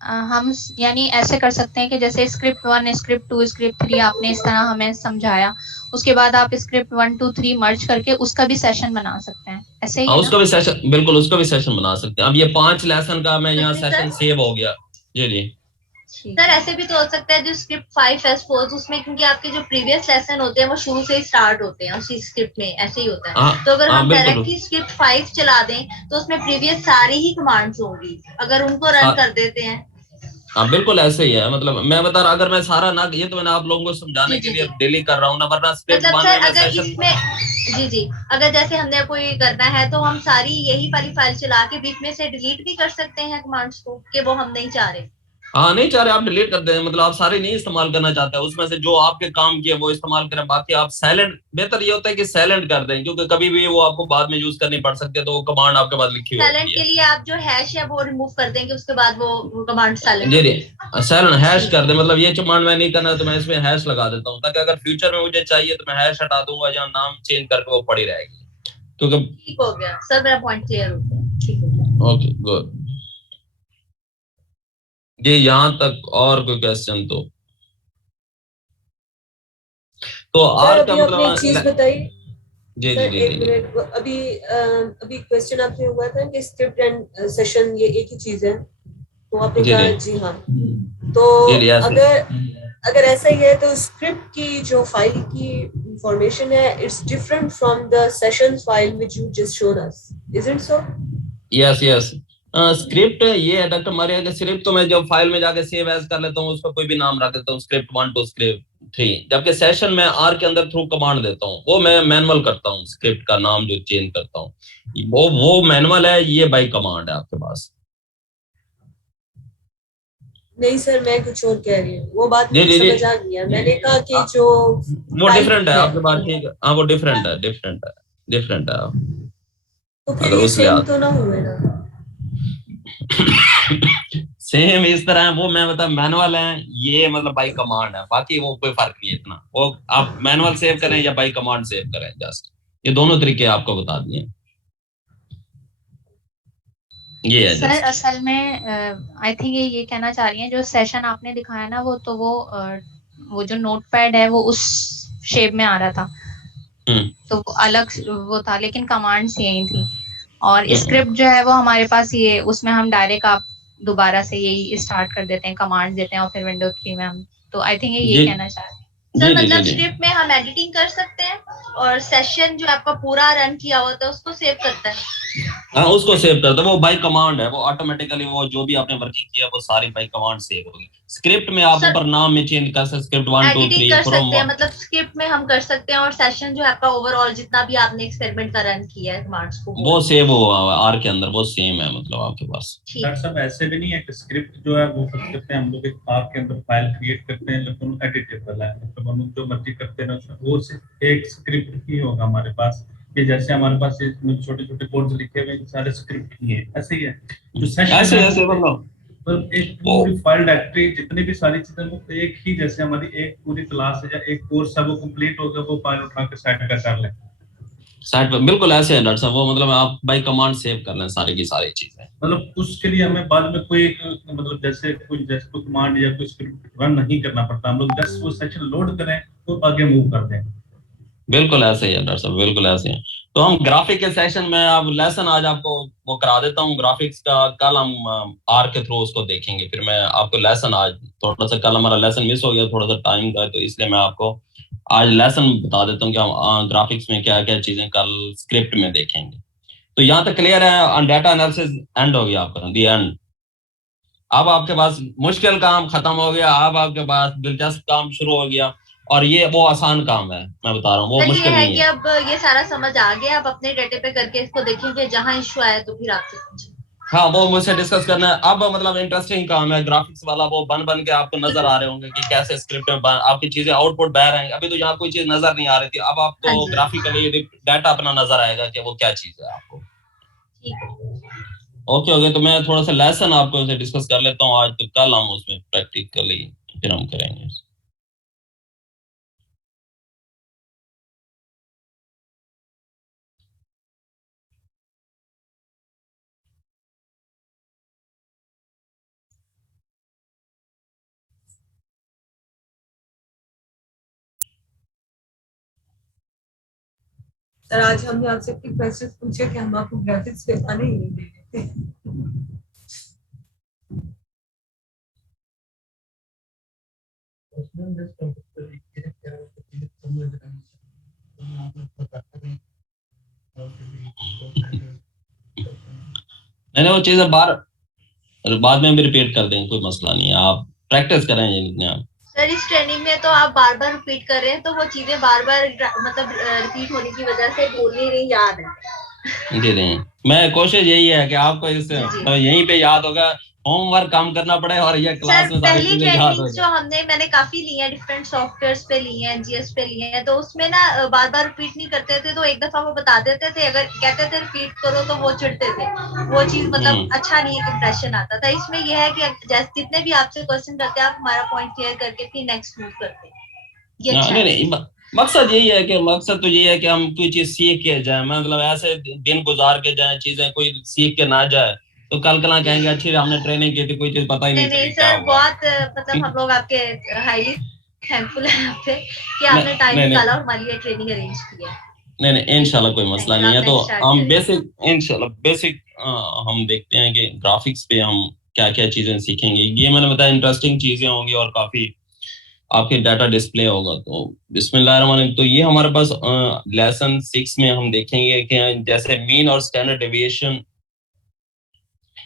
हम यानी ऐसे कर सकते हैं कि जैसे स्क्रिप्ट 1, स्क्रिप्ट 2, स्क्रिप्ट 3 आपने इस तरह हमें समझाया, उसके बाद आप स्क्रिप्ट 1 2 3 मर्ज करके उसका भी सेशन बना सकते हैं, ऐसे ही? उसका भी सेशन, बिल्कुल उसका भी सेशन बना सकते हैं। अब ये 5 लेसन का मैं यहाँ सेशन सेव हो गया जी। सर ऐसे भी तो हो सकता है जो स्क्रिप्ट 5 है सपोज, उसमें क्योंकि आपके जो प्रीवियस लेसन होते हैं वो शुरू से ही स्टार्ट होते हैं उसी स्क्रिप्ट में, ऐसे ही होता है। तो अगर हम डायरेक्टली स्क्रिप्ट 5 चला दें तो उसमें प्रीवियस सारी ही कमांड्स होंगी, अगर उनको रन कर देते हैं हाँ बिल्कुल ऐसे ही है, मतलब मैं बता रहा, अगर मैं सारा ना, ये तो मैंने आप लोगों को समझाने के लिए डेली कर रहा हूँ ना, वरना स्क्रिप्ट मतलब बनने सर में अगर सेशन। इसमें जी जी, अगर जैसे हमने कोई करना है तो हम सारी यही वाली फाइल चला के बीच में से डिलीट भी कर सकते हैं कमांड्स को, कि वो हम नहीं चाह रहे। हाँ नहीं चाह रहे आप डिलीट कर दें, मतलब आप सारे नहीं इस्तेमाल करना चाहते, उसमें से जो आपके काम किए वो इस्तेमाल करें, बाकी आप साइलेंट, बेहतर ये होता है कि साइलेंट कर दें, क्योंकि कभी भी वो आपको बाद में यूज करनी पड़ सकती है, तो वो कमांड आपके पास लिखी हुई साइलेंट होती के है। लिए आप जो हैश है वो रिमूव कर देंगे, उसके बाद वो कमांड साइलेंट जी हो जी, जाएगी। साइलेंट हैश कर दे, मतलब ये कमांड मैं नहीं करना तो मैं इसमें हैश लगा देता हूँ, ताकि अगर फ्यूचर में मुझे चाहिए तो मैं हैश हटा दूंगा या नाम चेंज करके वो पड़ी रहेगी, क्योंकि। ठीक हो गया सर, मेरा पॉइंट क्लियर हो गया, ठीक हो गया। Okay good. ये यहाँ तक, और कोई क्वेश्चन तो सर आर का अभी आपने एक चीज मतलब। बताई। जी जी सर जी एक जी मिनट, अभी क्वेश्चन आपने हुआ था कि स्क्रिप्ट एंड सेशन ये एक ही चीज है, तो आपने जी कहा जी जी हाँ। तो जी जी ऐसे। अगर अगर ऐसा ही है तो स्क्रिप्ट की जो फाइल की इंफॉर्मेशन है, it's different from the session file which you just showed us, isn't so? Yes yes, script ये है डॉक्टर मारिया के, स्क्रिप्ट तो मैं जब फाइल में जाके सेव एज कर लेता हूँ, उसका कोई भी नाम रख देता हूँ, स्क्रिप्ट 1 टू स्क्रिप्ट 3, जबकि सेशन में आर के अंदर थ्रू कमांड देता हूँ, वो मैं मैनुअल करता हूँ, स्क्रिप्ट का नाम जो चेंज करता हूँ वो मैनुअल है, ये बाई कमांड है आपके पास। नहीं सर, मैं कुछ और कह रही हूँ, वो बात जी मुझे जी जी, समझ आ गया। मैंने कहा कि जो वो टाइप डिफरेंट है है, आपके पास, ठीक है, हाँ वो डिफरेंट है, डिफरेंट है, तो फिर अगर ये उस सेम लिहाज। तो ना हुए ना? सेम इस तरह है, वो मैं बता मैनुअल है, ये मतलब बाई कमांड है, बाकी वो कोई फर्क नहीं है इतना, वो आप मैनुअल सेव करें या बाई कमांड सेव करें, जस्ट ये दोनों तरीके आपको बता दिए, ये है सर जस्ट। असल में आई थिंक ये कहना चाह रही हैं, जो सेशन आपने दिखाया ना, वो तो वो जो नोटपैड है वो उस शेप में आ रहा था, हम्म तो वो अलग वो था, लेकिन कमांड्स यही थी। और हम्म। स्क्रिप्ट जो है वो हमारे पास ये, उसमें हम डायरेक्ट आप दोबारा से यही स्टार्ट कर देते हैं, कमांड देते हैं, और फिर विंडो 3 में हम, तो आई थिंक ये जी कहना चाह रहे हैं। सर जी जी जी मतलब जी। स्क्रिप्ट में हम एडिटिंग कर सकते हैं, और सेशन जो आपका पूरा रन किया होता है उसको सेव करता है। हाँ उसको सेव करता है, वो बाई कमांड है, वो ऑटोमेटिकली वो जो भी आपने वर्किंग किया वो सारी बाई कमांड सेव होगी। स्क्रिप्ट में आप सर ऊपर नाम में चेंज कर सकते, स्क्रिप्ट 1 2 एडिटिंग 3 कर फ्रॉम। सकते हैं, मतलब स्क्रिप्ट में हम कर सकते हैं, और सेशन जो है आपका ओवरऑल जितना भी आपने एक्सपेरिमेंट का रन किया है कमांड्स को, वो सेव हुआ आर के अंदर, वो सेम है मतलब आपके पास। डॉक्टर साहब ऐसे भी नहीं है कि स्क्रिप्ट जो है वो सब करते हैं हम लोग, एक आर के अंदर फाइल क्रिएट करते हैं, लेकिन एडिटेबल है, मतलब हम लोग जो मर्जी करते हैं ना उसमें, वो सिर्फ एक स्क्रिप्ट ही होगा हमारे पास, कि जैसे हमारे पास ये छोटे छोटे कोड्स लिखे हुए हैं, सारे स्क्रिप्ट ही है, ऐसे ही है। जो सेशन ऐसे है ऐसे वो मतलब मतलब एक वो पूरी फाइल डायरेक्टरी, जितनी भी सारी चीजें वो एक ही, जैसे हमारी एक पूरी क्लास है या एक कोर्स है, वो कंप्लीट हो गया, वो फाइल उठा के साइड पे कर लें। साइड पे बिल्कुल ऐसे है डॉक्टर साहब, वो मतलब आप बाई कमांड सेव कर लें सारी की सारी चीजें। मतलब उसके लिए हमें बाद में कोई मतलब जैसे कोई कमांड या कोई स्क्रिप्ट रन नहीं करना पड़ता, हम लोग जस्ट वो सेशन लोड करें तो आगे मूव कर दें। बिल्कुल ऐसे ही है डॉक्टर साहब, बिल्कुल ऐसे ही है। तो हम ग्राफिक के सेशन में अब लेसन आज आपको वो करा देता हूँ ग्राफिक्स का, कल हम आर के थ्रू उसको देखेंगे, फिर मैं आपको लेसन आज, थोड़ा सा कल हमारा लेसन मिस हो गया थोड़ा सा टाइम का, तो इसलिए मैं आपको आज लेसन बता देता हूँ कि हम ग्राफिक्स में क्या क्या चीजें कल स्क्रिप्ट में देखेंगे। तो यहाँ तक क्लियर है, डाटा एनालिसिस एंड हो गया आपका, दी एंड। अब आपके पास मुश्किल काम खत्म हो गया, अब आपके पास दिलचस्प काम शुरू हो गया, और ये वो आसान काम है, मैं बता रहा हूँ, वो सर ये मुश्किल है नहीं कि है। अब ये सारा समझ आ गया, अब अपने डेटे पे करके इसको देखेंगे, जहां इशू आया तो फिर आपसे पूछेंगे। हाँ वो मुझसे डिस्कस करना है अब, मतलब इंटरेस्टिंग काम है ग्राफिक्स वाला, वो बन बन के आपको नजर आ रहे होंगे कि कैसे स्क्रिप्ट में आपकी चीजें आउटपुट बह रहे हैं। अभी तो यहाँ कोई चीज नजर नहीं आ रही थी, अब हाँ आपको जी ग्राफिकली डाटा अपना नजर आएगा कि वो क्या चीज है आपको। ठीक है। ओके ओके, तो मैं थोड़ा सा लेसन आपको डिस्कस कर लेता हूँ आज, तो कल हम उसमें प्रैक्टिकली फिर हम करेंगे। सर आज हमने आपसे इतने क्वेश्चन पूछे कि हम आपको ग्राफिक्स पे आने ही नहीं दे रहे थे। नहीं नहीं, वो चीजें बाहर और बाद में भी रिपीट कर देंगे, कोई मसला नहीं है, आप प्रैक्टिस करें जितने आप। सर इस ट्रेनिंग में तो आप बार बार रिपीट कर रहे हैं, तो वो चीजें बार बार मतलब रिपीट होने की वजह से बोलनी नहीं याद है। जी नहीं, मैं कोशिश यही है कि आपको इससे तो यहीं पे याद होगा, होमवर्क काम करना पड़े और ये क्लास में सारी पहली चीजें याद हो ट्रेनिंग जो मैंने काफी ली है, डिफरेंट सॉफ्टवेयर्स पे ली है, जीएस पे ली है, तो उसमें ना बार बार रिपीट नहीं करते थे, तो एक दफा वो बता देते थे, अगर कहते थे रिपीट करो तो वो चिढ़ते थे, वो चीज मतलब अच्छा नहीं एक इम्प्रेशन आता था। इसमें यह है कि जैसे जितने भी आपसे क्वेश्चन करते हैं, आप हमारा पॉइंट क्लियर करके फिर नेक्स्ट मूव करते हैं, ये अच्छा है। मकसद यही है कि मकसद तो यही है कि हम कोई चीज सीख के जाए, मतलब ऐसे दिन गुजार के जाए, चीजें कोई सीख के ना जाए तो कल कला कहेंगे अच्छी हमने ट्रेनिंग की थी, कोई चीज पता ही नहीं चली क्या सर हुआ। बहुत मतलब हम लोग आपके हाईली थैंकफुल है आपसे कि आपने टाइम निकाला और हमारे लिए ट्रेनिंग अरेंज की है। नहीं इंशाल्लाह कोई मसला नहीं है। तो हम बेसिक हम देखते हैं कि ग्राफिक्स पे हम क्या क्या चीजें सीखेंगे। ये मैंने बताया इंटरेस्टिंग चीजें होंगी और काफी आपके डाटा डिस्प्ले होगा। तो बिस्मिल्लाहिर्रहमानिर्रहीम। तो ये हमारे पास लेसन 6 में हम देखेंगे कि जैसे मीन और स्टैंडर्ड डेविएशन।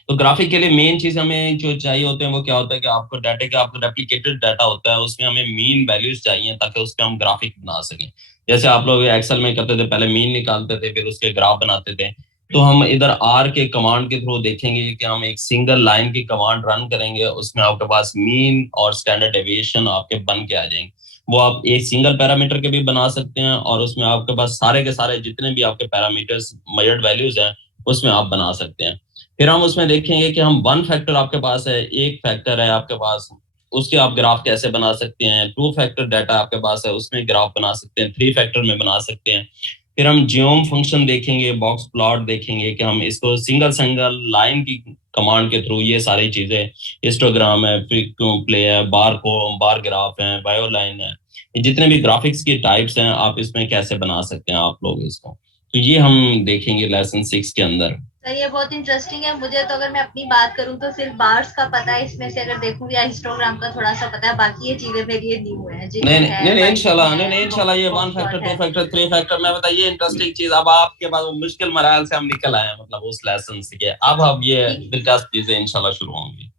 तो ग्राफिक के लिए मेन चीज हमें जो चाहिए होते हैं वो क्या होता है कि आपको डाटा का आपका रेप्लिकेटेड डाटा होता है, उसमें हमें मीन वैल्यूज चाहिए ताकि उस पर हम ग्राफिक बना सकें। जैसे आप लोग एक्सेल में करते थे, पहले मीन निकालते थे फिर उसके ग्राफ बनाते थे। तो हम इधर आर के कमांड के थ्रू देखेंगे कि हम एक सिंगल लाइन की कमांड रन करेंगे, उसमें आपके पास मीन और स्टैंडर्ड डेविएशन आपके बन के आ जाएंगे। वो आप एक सिंगल पैरामीटर के भी बना सकते हैं और उसमें आपके पास सारे के सारे जितने भी आपके पैरामीटर्स मेजर्ड वैल्यूज हैं उसमें आप बना सकते हैं। फिर हम उसमें देखेंगे कि हम 1 फैक्टर आपके पास है, 1 फैक्टर है आपके पास, उसके आप ग्राफ कैसे बना सकते हैं। 2 फैक्टर डाटा आपके पास है, उसमें ग्राफ बना सकते हैं। 3 फैक्टर में बना सकते हैं। फिर हम जियोम फंक्शन देखेंगे, बॉक्स प्लॉट देखेंगे कि हम इसको सिंगल लाइन की कमांड के थ्रू ये सारी चीजें, हिस्टोग्राम है, प्ले है, बार ग्राफ है, बायो लाइन है, ये जितने भी ग्राफिक्स की टाइप्स हैं आप इसमें कैसे बना सकते हैं आप लोग इसको। तो ये हम देखेंगे लेसन 6 के अंदर। सर ये बहुत इंटरेस्टिंग है। मुझे तो अगर मैं अपनी बात करूं तो सिर्फ बार्स का पता है इसमें से, अगर देखूं या हिस्टोग्राम का थोड़ा सा पता है, बाकी ये चीजें मेरे लिए न्यू है। नहीं इंशाल्लाह ये 1 फैक्टर 2 फैक्टर 3 फैक्टर मैं बताइए इंटरेस्टिंग चीज। अब आपके पास वो मुश्किल मराहल से हम निकल आए हैं, मतलब उस लेसन से अब ये दिलचस्प चीजें इंशाल्लाह शुरू होंगी।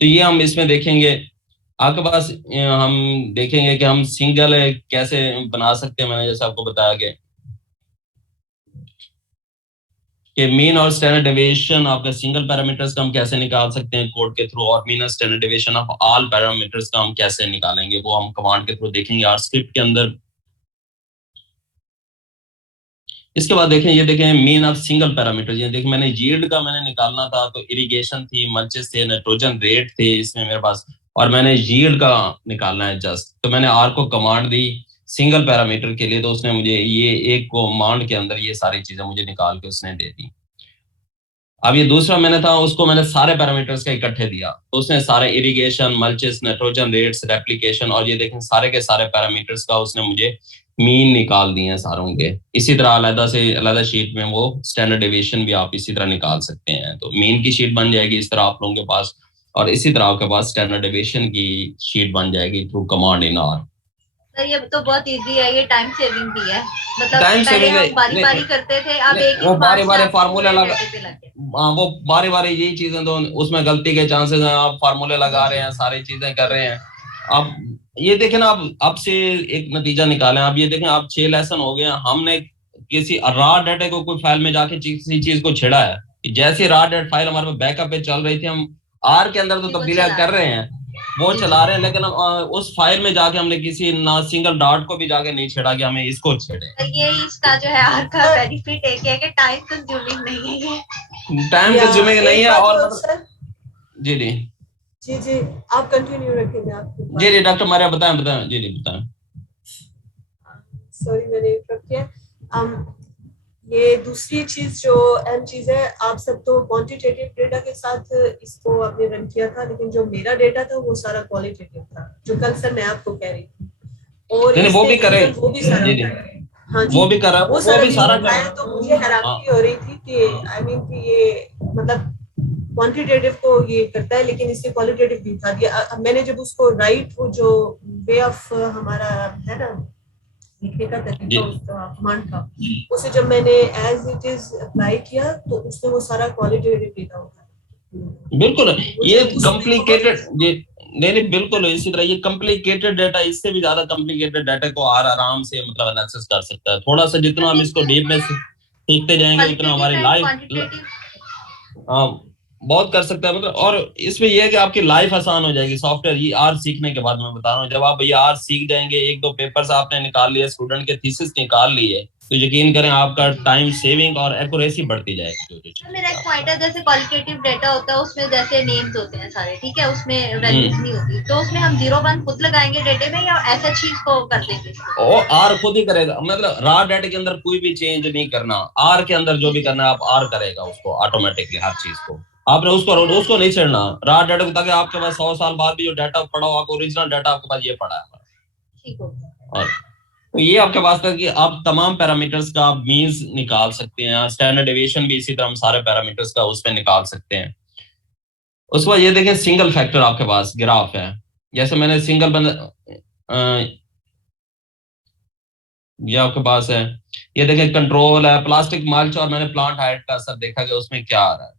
तो ये हम इसमें देखेंगे। आपके पास हम देखेंगे कि हम सिंगल कैसे बना सकते हैं। मैंने जैसे आपको बताया कि मीन और स्टैंडर्ड डेविएशन आपका सिंगल पैरामीटर्स का हम कैसे निकाल सकते हैं कोड के थ्रू, और मीन और standard deviation of all parameters का हम कैसे निकालेंगे वो हम कमांड के थ्रू देखेंगे आर स्क्रिप्ट के अंदर। इसके बाद देखें, ये देखें मीन ऑफ सिंगल पैरामीटर। ये देखें मैंने यील्ड का मैंने निकालना था तो इरिगेशन थी, मल्चेस थे, नाइट्रोजन रेट थे इसमें मेरे पास, और मैंने यील्ड का निकालना है जस्ट। तो मैंने आर को कमांड दी सिंगल पैरामीटर के लिए, तो उसने मुझे ये एक कमांड के अंदर ये सारी चीजें मुझे निकाल के उसने दे दी। अब ये दूसरा मैंने था उसको मैंने सारे पैरामीटर्स का इकट्ठे दिया, तो उसने सारे इरिगेशन, मल्चेस, नाइट्रोजन रेट्स, रेप्लिकेशन और ये देखें सारे के सारे पैरामीटर्स का उसने मुझे मीन निकाल दिए हैं सारों के। इसी तरह अलग शीट में वो स्टैंडर्ड डेविएशन भी आप इसी तरह निकाल सकते हैं। तो मीन की शीट बन जाएगी इस तरह आप लोगों के पास, और इसी तरह आपके पास स्टैंडर्ड डेविएशन की शीट बन जाएगी थ्रू कमांड इन आर। ये तो बहुत इजी है, ये टाइम सेविंग भी है। मतलब पहले हम बारी बारी करते थे, अब एक ही बारी फार्मूला लगा, वो बारी यही चीजें तो उसमें गलती के चांसेस हैं। आप फार्मूले लगा रहे हैं, सारी चीजें कर रहे हैं। अब ये देखें ना, अब से एक नतीजा निकालें। अब ये देखें आप 6 लेसन हो गए, हमने किसी रॉ डाटा को कोई फाइल में जाके किसी चीज को छेड़ा है। जैसे रॉ डाटा फाइल हमारे पास बैकअप पे चल रही थी, हम आर के अंदर तो तब्दीलियां कर रहे हैं, वो चला रहे हैं, लेकिन उस फाइल में जाके हमने किसी ना सिंगल डॉट को भी जाके नहीं छेड़ा कि हमें इसको छेड़े। ये इसका जो है आर का बेनिफिट एक है कि टाइम कंज्यूमिंग नहीं है, ये टाइम कंज्यूमिंग नहीं है। और जी जी आप कंटिन्यू रखेंगे आपको। जी डॉक्टर मारिया बताएं जी बताएं। सॉरी मैंने इंटरप्ट किया। ये दूसरी चीज जो अहम चीज है, आप सब तो क्वांटिटेटिव डेटा के साथ इसको आपने रन किया था, लेकिन जो मेरा डेटा था वो सारा क्वालिटेटिव था, जो कल सर मैं आपको कह रही थी। और वो भी करे, वो भी सारा हाँ वो भी करा, वो भी सारा करा। तो मुझे हैरानी हो रही थी कि आई मीन कि ये मतलब क्वांटिटेटिव को ये करता है, लेकिन इससे क्वालिटेटिव भी था दिया। मैंने जब उसको राइट वो जो वे ऑफ हमारा है ना लिखने का तरीका उसका कमांड का, उसे जब मैंने एज इट इज अप्लाई किया तो उसने वो सारा क्वालिटेटिव डेटा होता है। बिल्कुल ये कॉम्प्लिकेटेड, ये नहीं बिल्कुल इसी तरह ये कॉम्प्लिकेटेड डाटा, इससे भी ज्यादा कॉम्प्लिकेटेड डाटा को आराम से मतलब एनालिसिस कर सकता है। थोड़ा सा जितना हम इसको डीप में सीखते जाएंगे उतना हमारी लाइफ बहुत कर सकता है मतलब। और इसमें यह है कि आपकी लाइफ आसान हो जाएगी सॉफ्टवेयर ये आर सीखने के बाद। मैं बता रहा हूँ जब आप ये आर सीख जाएंगे, एक दो पेपर्स आपने निकाल लिए, स्टूडेंट के थीसिस निकाल लिए, तो यकीन करें आपका टाइम सेविंग और एक्यूरेसी बढ़ती जाएगी। तो मेरा एक पॉइंट है, जैसे क्वालिटेटिव डेटा होता है उसमें जैसे नेम्स होते हैं सारे, ठीक है, उसमें वैल्यूज नहीं होती, तो उसमें हम 0-1 खुद लगाएंगे डेटे में या ऐसा चीज को कर देंगे? और आर खुद ही करेगा, मतलब रॉ डेटा के अंदर कोई भी चेंज नहीं करना, आर के अंदर जो भी करना है आप आर करेगा उसको ऑटोमेटिकली, हर चीज को आपने उसको नहीं छेड़ना रॉ डेटा को, ताकि आपके पास 100 साल बाद भी जो डाटा पड़ा हो, आपको ओरिजिनल डाटा आपके पास ये पड़ा है। ठीक हो। और तो ये आपके पास था कि आप तमाम पैरामीटर्स का आप मीन्स निकाल सकते हैं, स्टैंडर्ड डेविएशन भी इसी तरह हम सारे पैरामीटर्स का उसमें निकाल सकते हैं। उसके बाद ये देखें सिंगल फैक्टर आपके पास ग्राफ है, जैसे मैंने ये आपके पास है, ये देखें कंट्रोल है, प्लास्टिक मल्च, और मैंने प्लांट हाइट का असर देखा कि उसमें क्या आ रहा है।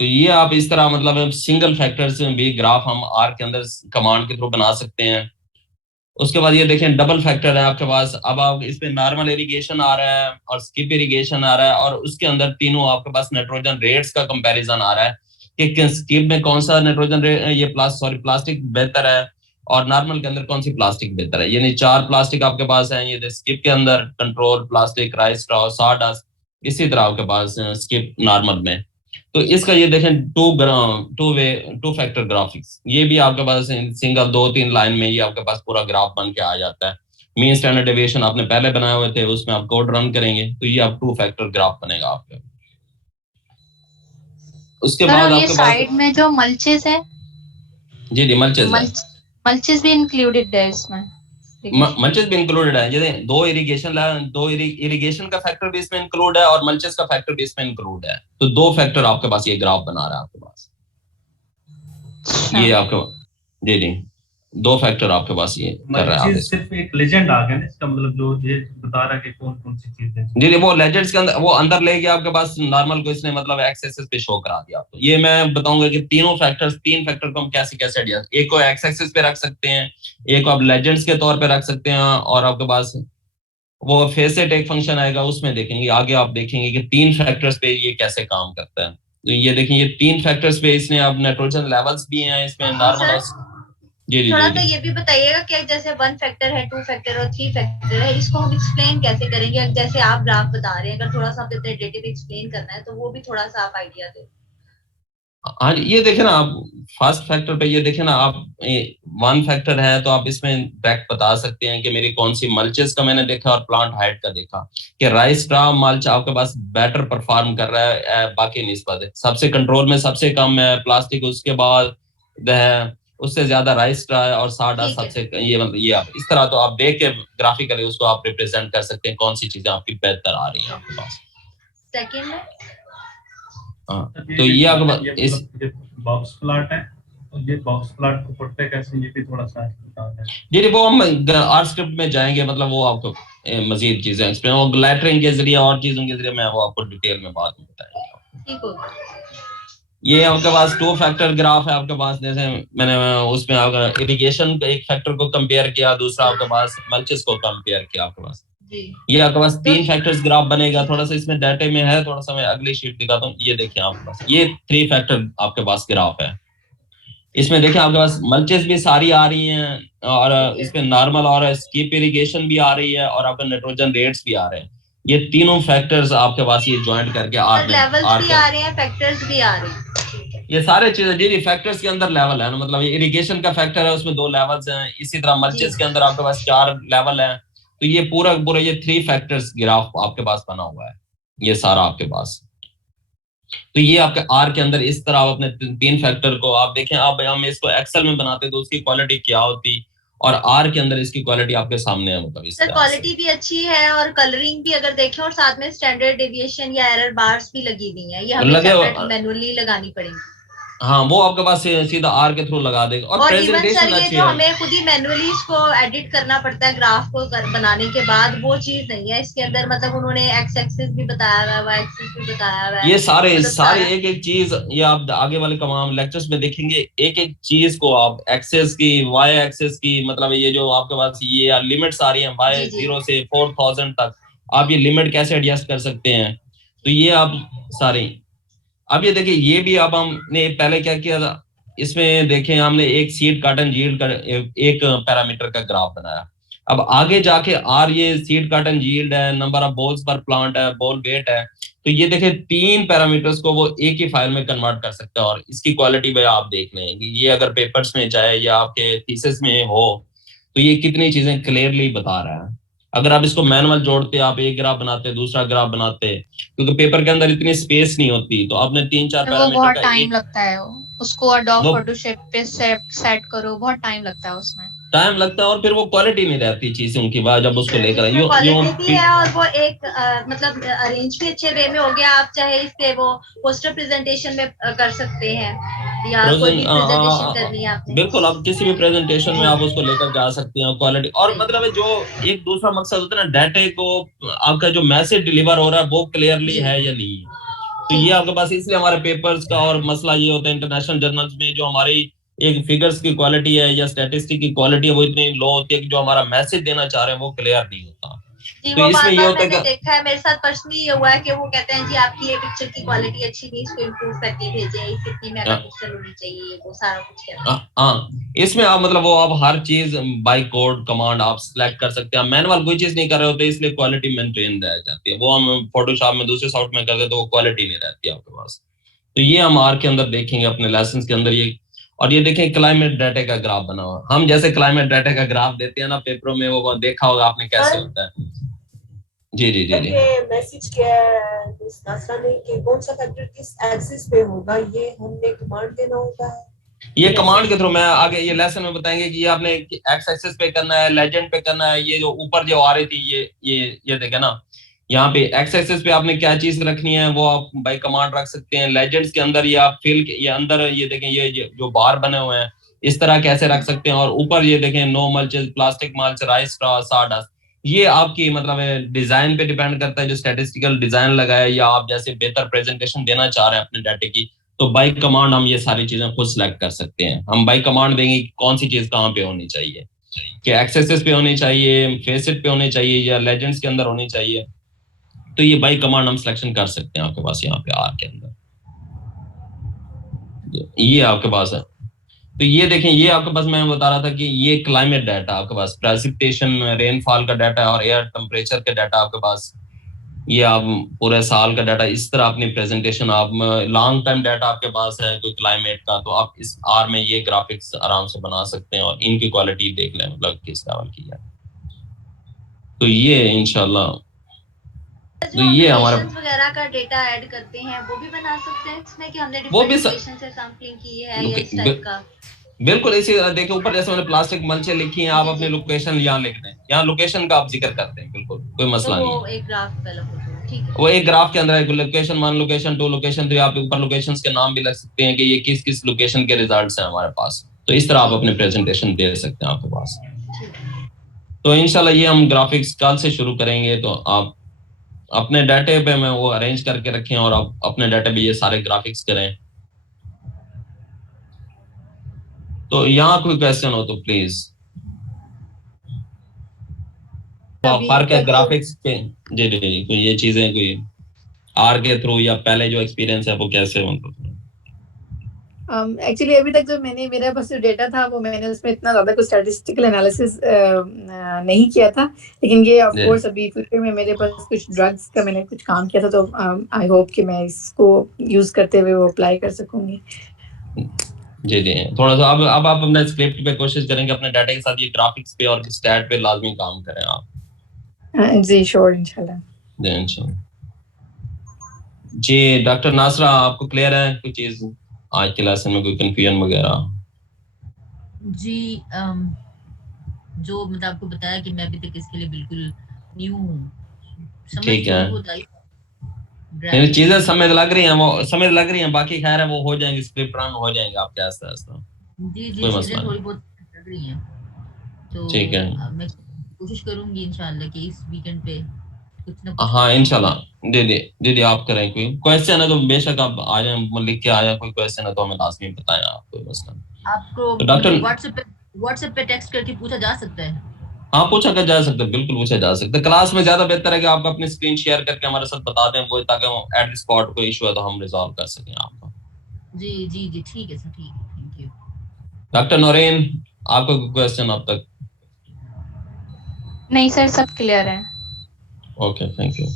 तो ये आप इस तरह मतलब सिंगल फैक्टर्स में भी ग्राफ हम आर के अंदर कमांड के थ्रू बना सकते हैं। उसके बाद ये देखें डबल फैक्टर है आपके पास, अब आप इस पे नॉर्मल इरिगेशन आ रहा है और स्किप इरिगेशन आ रहा है, और उसके अंदर तीनों आपके पास नाइट्रोजन रेट्स का कंपैरिजन आ रहा है कि स्किप में कौन सा नाइट्रोजन ये प्लास्टिक बेहतर है और नॉर्मल के अंदर कौन सी प्लास्टिक बेहतर है। यानी 4 प्लास्टिक आपके पास है, ये स्किप के अंदर control plastic, rice straw, sawdust, इसी तरह आपके पास स्किप नॉर्मल में। तो इसका ये देखें टू फैक्टर ग्राफिक्स, ये भी आपके पास सिंगल 2-3 लाइन में ये आपके पास पूरा ग्राफ बन के आ जाता है। मीन स्टैंडर्ड डेविएशन आपने पहले बनाए हुए थे, उसमें आप कोड रन करेंगे तो ये आप 2 फैक्टर ग्राफ बनेगा आपका। उसके बाद आपके साइड में जो मल्चेस है, जी मल्चेस भी इंक्लूडेड है इसमें, मल्चेस भी इंक्लूडेड है। जैसे दो इरिगेशन का फैक्टर भी इसमें इंक्लूड है और मल्चेस का फैक्टर भी इसमें इंक्लूड है, तो 2 फैक्टर आपके पास ये ग्राफ बना रहा है आपके पास। ये आपके जी 2 फैक्टर आपके पास ये कर रहा है। सिर्फ एक लेजेंड आ गया ना इसका, मतलब जो ये बता रहा है कि कौन कौन सी चीजें जी वो लेजेंड्स के अंदर वो अंदर ले गया आपके पास, नॉर्मल को इसने मतलब एक्स एक्सिस पे शो करा दिया आपको। ये मैं बताऊंगा कि तीन फैक्टर को हम कैसे एडजस्ट, एक को एक्स एक्सिस पे रख सकते हैं, एक को आप लेजेंड्स के तौर पे रख सकते हैं, और आपके पास वो फेसेट एक फंक्शन आएगा उसमें देखेंगे आगे, आप देखेंगे कि 3 फैक्टर्स पे ये कैसे काम करता है। तो ये देखें ये 3 फैक्टर्स पे इसने आप नाइट्रोजन लेवल्स भी हैं इसमें नॉर्मल। जी थोड़ा सा ये भी बताइएगा कि जैसे 1 फैक्टर है, 2 फैक्टर और 3 फैक्टर है, इसको हम एक्सप्लेन कैसे करेंगे? जैसे आप ग्राफ बता रहे हैं, अगर थोड़ा सा डेटा एक्सप्लेन करना है तो वो भी थोड़ा सा आप आइडिया दें। हाँ ये देखे ना आप फर्स्ट फैक्टर पे, ये देखे ना आप 1 फैक्टर है तो आप इसमें डायरेक्ट बता सकते हैं कि मेरी कौन सी मल्चेस का मैंने देखा और प्लांट हाइट का देखा कि राइस स्ट्रॉ मल्च आपके पास बेटर परफॉर्म कर रहा है बाकी निस्बत है, सबसे कंट्रोल में सबसे कम है प्लास्टिक, उसके बाद है उससे ज्यादा राइस स्ट्रॉ है, और साडा सबसे ये मतलब ये आप इस तरह तो आप देख के ग्राफिकली उसको आप रिप्रेजेंट कर सकते हैं कौन सी चीजें आपकी बेहतर आ रही है आपके पास। सेकंड में तो ये आपके इस बॉक्स प्लॉट है, और ये बॉक्स प्लॉट को पढ़ते कैसे ये भी थोड़ा सा बता दें। जी वो हम आर स्क्रिप्ट में जाएंगे, मतलब वो आपको मजीद चीजें एक्सप्लेन और ग्लैटरिंग के जरिए और चीजों के जरिए मैं वो आपको डिटेल में बाद में बताएंगे। ये आपके पास 2 फैक्टर ग्राफ है आपके पास, जैसे मैंने उसमें अगर इरिगेशन एक फैक्टर को कंपेयर किया, दूसरा आपके पास मल्चेस को कंपेयर किया आपके पास, ये आपके पास 3 फैक्टर्स ग्राफ बनेगा। थोड़ा सा इसमें डाटे में है, थोड़ा सा मैं अगली शीट दिखाता हूँ। ये देखिए आपके पास ये 3 फैक्टर आपके पास ग्राफ है, इसमें देखिए आपके पास मल्चेस भी सारी आ रही हैं और इसमें नॉर्मल और स्किप इरिगेशन भी आ रही है और आपके नाइट्रोजन रेट्स भी आ रहे हैं। ये तीनों फैक्टर्स आपके पास ये ज्वाइंट करके लेवल्स भी आ रहे हैं, फैक्टर्स भी आ रहे हैं, ये सारे चीजें जी फैक्टर्स के अंदर लेवल है ना, मतलब ये इरिगेशन का फैक्टर है उसमें 2 लेवल्स हैं, इसी तरह मल्चेस के अंदर आपके पास 4 लेवल है। तो ये पूरा ये 3 फैक्टर्स ग्राफ आपके पास बना हुआ है, ये सारा आपके पास। तो ये आपके आर के अंदर इस तरह आप अपने 3 फैक्टर को आप देखें, आप हम इसको एक्सेल में बनाते तो उसकी क्वालिटी क्या होती, और आर के अंदर इसकी क्वालिटी आपके सामने है। मतलब सर क्वालिटी भी अच्छी है और कलरिंग भी अगर देखें, और साथ में स्टैंडर्ड डेविएशन या एरर बार्स भी लगी हुई हैं, ये हमें मैन्युअली लगानी पड़ेगी। हाँ वो आपके पास सीधा आर के थ्रू लगा देगा और प्रेजेंटेशन ये अच्छी जो है। हमें खुद ही मैन्युअली इसको एडिट करना पड़ता है ग्राफ को बनाने के बाद, वो चीज नहीं है इसके अंदर। मतलब उन्होंने एक्स एक्सिस भी बताया हुआ है, वाई एक्सिस भी बताया हुआ है, ये सारे मतलब सारे एक एक चीज ये आप आगे वाले तमाम लेक्चर्स में देखेंगे, एक एक चीज को आप एक्सेस की, वाई एक्सेस की, मतलब ये जो आपके पास ये लिमिट्स आ रही हैं वाई 0 से 4000 तक, आप ये लिमिट कैसे एडजस्ट कर सकते हैं। तो ये आप सारे, अब ये देखिए ये भी अब हमने पहले क्या किया था, इसमें देखें हमने एक सीड कॉटन यील्ड का एक पैरामीटर का ग्राफ बनाया। अब आगे जाके आर ये सीड कॉटन यील्ड है, नंबर ऑफ बॉल्स पर प्लांट है, बॉल वेट है, तो ये देखें 3 पैरामीटर्स को वो एक ही फाइल में कन्वर्ट कर सकता है। और इसकी क्वालिटी में आप देख लें कि ये अगर पेपर्स में चाहे या आपके थीसिस में हो तो ये कितनी चीजें क्लियरली बता रहा है। अगर आप इसको मैनुअल जोड़ते, आप एक ग्राफ बनाते दूसरा ग्राफ बनाते, क्योंकि पेपर के अंदर इतनी स्पेस नहीं होती, तो आपने 3-4 वो पैरामीटर बहुत का टाइम एक लगता है, उसको अडोब वो फोटोशॉप पे सेट करो, बहुत टाइम लगता है उसमें। टाइम लगता है और फिर वो क्वालिटी नहीं रहती चीजों की बात जब उसको लेकर आए क्वालिटी भी है और वो एक मतलब अरेंज भी अच्छे वे में हो गया। आप चाहे इससे वो पोस्टर प्रेजेंटेशन में कर सकते हैं या कोई भी प्रेजेंटेशन करनी है आपने, बिल्कुल आप किसी भी प्रेजेंटेशन में आप उसको लेकर जा सकते हैं क्वालिटी। और मतलब जो एक दूसरा मकसद होता है ना, डाटा को आपका जो मैसेज डिलीवर हो रहा है वो क्लियरली है या नहीं है। तो ये आपके पास इसलिए हमारे पेपर्स का और मसला ये होता है इंटरनेशनल जर्नल्स में, जो हमारी एक फिगर्स की क्वालिटी है या स्टैटिस्टिक की क्वालिटी है वो इतनी लो होती है कि जो हमारा मैसेज देना चाह रहे हैं वो क्लियर नहीं होता। तो इसमें ये होता है कि देखा है मेरे साथ पर्सनली ये हुआ है कि वो कहते हैं जी आपकी ये पिक्चर की क्वालिटी अच्छी नहीं, इसको इम्प्रूव करके भेजें, इतनी मेगापिक्सल होनी चाहिए, वो सारा कुछ कहते हैं। हाँ इसमें आप मतलब वो आप हर चीज बाय कोड कमांड आप सिलेक्ट कर सकते हैं। मैनुअल कोई चीज नहीं कर रहे होते इसलिए क्वालिटी मेंटेन रह जाती है। वो हम फोटोशॉप में दूसरे सॉफ्ट में करते तो वो क्वालिटी नहीं रहती आपके पास। तो ये हम आर के अंदर देखेंगे अपने लेसन के अंदर ये। और ये देखें क्लाइमेट डाटा का ग्राफ बना हुआ, हम जैसे क्लाइमेट डाटा का ग्राफ देते हैं ना पेपरों में, वो देखा होगा आपने कैसे होता है। जी जी जी जी मैसेज किया है नासरा ने कि कौन सा फैक्टर किस एक्सिस पे होगा, ये हमने कमांड देना होगा। ये कमांड के थ्रू मैं आगे ये लेसन में बताएंगे कि ये आपने एक्स एक्सिस पे करना है, लेजेंड पे करना है। ये जो ऊपर जो आ रही थी ये देखे ना, यहाँ पे एक्स एक्सिस पे आपने क्या चीज रखनी है वो आप बाय कमांड रख सकते हैं। लेजेंड्स के अंदर ये आप फिल ये अंदर ये देखें ये जो बार बने हुए हैं इस तरह कैसे रख सकते हैं। और ऊपर ये देखें no mulches, plastic mulch, rice straw, sawdust, ये आपकी मतलब डिजाइन पे डिपेंड करता है। जो स्टैटिस्टिकल डिजाइन लगाया या आप जैसे बेहतर प्रेजेंटेशन देना चाह रहे हैं अपने डाटे की, तो बाई कमांड हम ये सारी चीजें खुद सिलेक्ट कर सकते हैं। हम बाई कमांड देंगे कि कौन सी चीज कहाँ पे होनी चाहिए, कि एक्सेसेस पे होनी चाहिए, फेसिट पे होनी चाहिए या लेजेंड्स के अंदर होनी चाहिए। तो ये बाई कमांड हम सिलेक्शन कर सकते हैं आपके पास यहाँ पे आर के अंदर। ये आपके पास है। तो ये देखें ये आपके पास मैं बता रहा था कि ये क्लाइमेट डाटा आपके पास, प्रेसिपिटेशन रेनफॉल का डाटा और एयर टेम्परेचर का डाटा आपके पास, ये आप पूरे साल का डाटा इस तरह अपनी प्रेजेंटेशन आप लॉन्ग टाइम डाटा आपके पास है कोई क्लाइमेट का, तो आप इस आर में ये ग्राफिक्स आराम से बना सकते हैं और इनकी क्वालिटी देख लें मतलब किस लेवल की है। तो ये इंशाल्लाह तो ये हमारा वगैरह का डेटा ऐड करते हैं वो भी बना सकते हैं इसमें कि हमने वो भी लोकेशन से सैंपलिंग की है या इस टाइप का। बिल्कुल इसी देखिए ऊपर जैसे मैंने प्लास्टिक मल्चे लिखी हैं, आप अपने लोकेशन यहाँ लिख दें, यहाँ लोकेशन का आप जिक्र करते हैं, बिल्कुल कोई मसला नहीं है। एक ग्राफ वो एक ग्राफ के अंदर लोकेशन 1, लोकेशन 2, लोकेशन 3, आप ऊपर लोकेशंस के नाम भी लग सकते हैं कि ये किस किस लोकेशन के रिजल्ट्स हैं हमारे पास। तो इस तरह आप अपने प्रेजेंटेशन दे सकते हैं आपके पास। तो इंशाल्लाह ये हम ग्राफिक्स कल से शुरू करेंगे। तो आप अपने डाटे पे मैं वो अरेंज करके रखें और आप अपने डाटे पे ये सारे ग्राफिक्स करें। तो यहाँ कोई क्वेश्चन हो तो प्लीज। फर्क है ग्राफिक्स के, जी जी जी, कोई ये चीजें कोई आर के थ्रू या पहले जो एक्सपीरियंस है वो कैसे मतलब एक्चुअली अभी तक जो मेरा बस जो डेटा था वो मैंने उसमें इतना ज्यादा कुछ स्टैटिस्टिकल एनालिसिस नहीं किया था। लेकिन ये ऑफ कोर्स अभी फ्यूचर में मेरे पास कुछ ड्रग्स का मैंने कुछ काम किया था, तो आई होप कि मैं इसको यूज करते हुए वो अप्लाई कर सकूंगी। जी जी थोड़ा सा अब आप अपने स्क्रिप्ट पे कोशिश करेंगे अपने डाटा के साथ ये ग्राफिक्स पे और स्टैट पे लाजमी काम करें आप। जी श्योर इंशाल्लाह। जी इंशाल्लाह। जी डॉक्टर नासरा आपको क्लियर है कोई चीज आज के लेसन में, कोई कंफ्यूजन वगैरह? जी जो मतलब आपको बताया कि मैं अभी तक इसके लिए बिल्कुल न्यू हूँ, ठीक है नहीं, चीजें समझ लग रही हैं, वो समझ लग रही हैं, बाकी खैर है वो हो जाएंगे, स्क्रिप्ट रन हो जाएंगे आपके आस्ते आस्ते। जी जी, कोई मसला चीजें नहीं। थोड़ी बहुत लग रही हैं, तो ठीक है। मैं कोशिश करूंगी इंशाल्लाह कि इस वीकेंड पे कुछ ना कुछ। हाँ इंशाल्लाह। दीदी आप करें, कोई क्वेश्चन है तो बेशक आप आ जाए, लिख के आ जाए, कोई क्वेश्चन है तो हमें लाजमी बताएं आप, कोई मसला नहीं। आपको तो डॉक्टर व्हाट्सएप पे टेक्स्ट करके पूछा जा सकता है? हाँ पूछा कर जा सकता है, बिल्कुल पूछा जा सकता है। क्लास में ज्यादा बेहतर है कि आप अपनी स्क्रीन शेयर करके हमारे साथ बता दें वो, ताकि एट द स्पॉट कोई इशू है तो हम रिजॉल्व कर सकें आपका। जी जी जी, ठीक है सर, ठीक है, थैंक यू। डॉक्टर नौरीन, आपका कोई क्वेश्चन अब तक? नहीं सर, सब क्लियर है। Okay, thank you.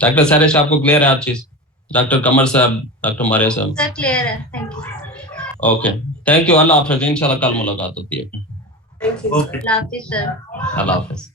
Doctor Suresh, आपको क्लियर है हर चीज? डॉक्टर कमर साहब, डॉक्टर मारिया साहब? सर क्लियर है, thank you. Okay, thank you. अल्लाह हाफिज, इंशाल्लाह कल मुलाकात होती है। Thank you. ओके। अल्लाह हाफिज सर। अल्लाह हाफिज।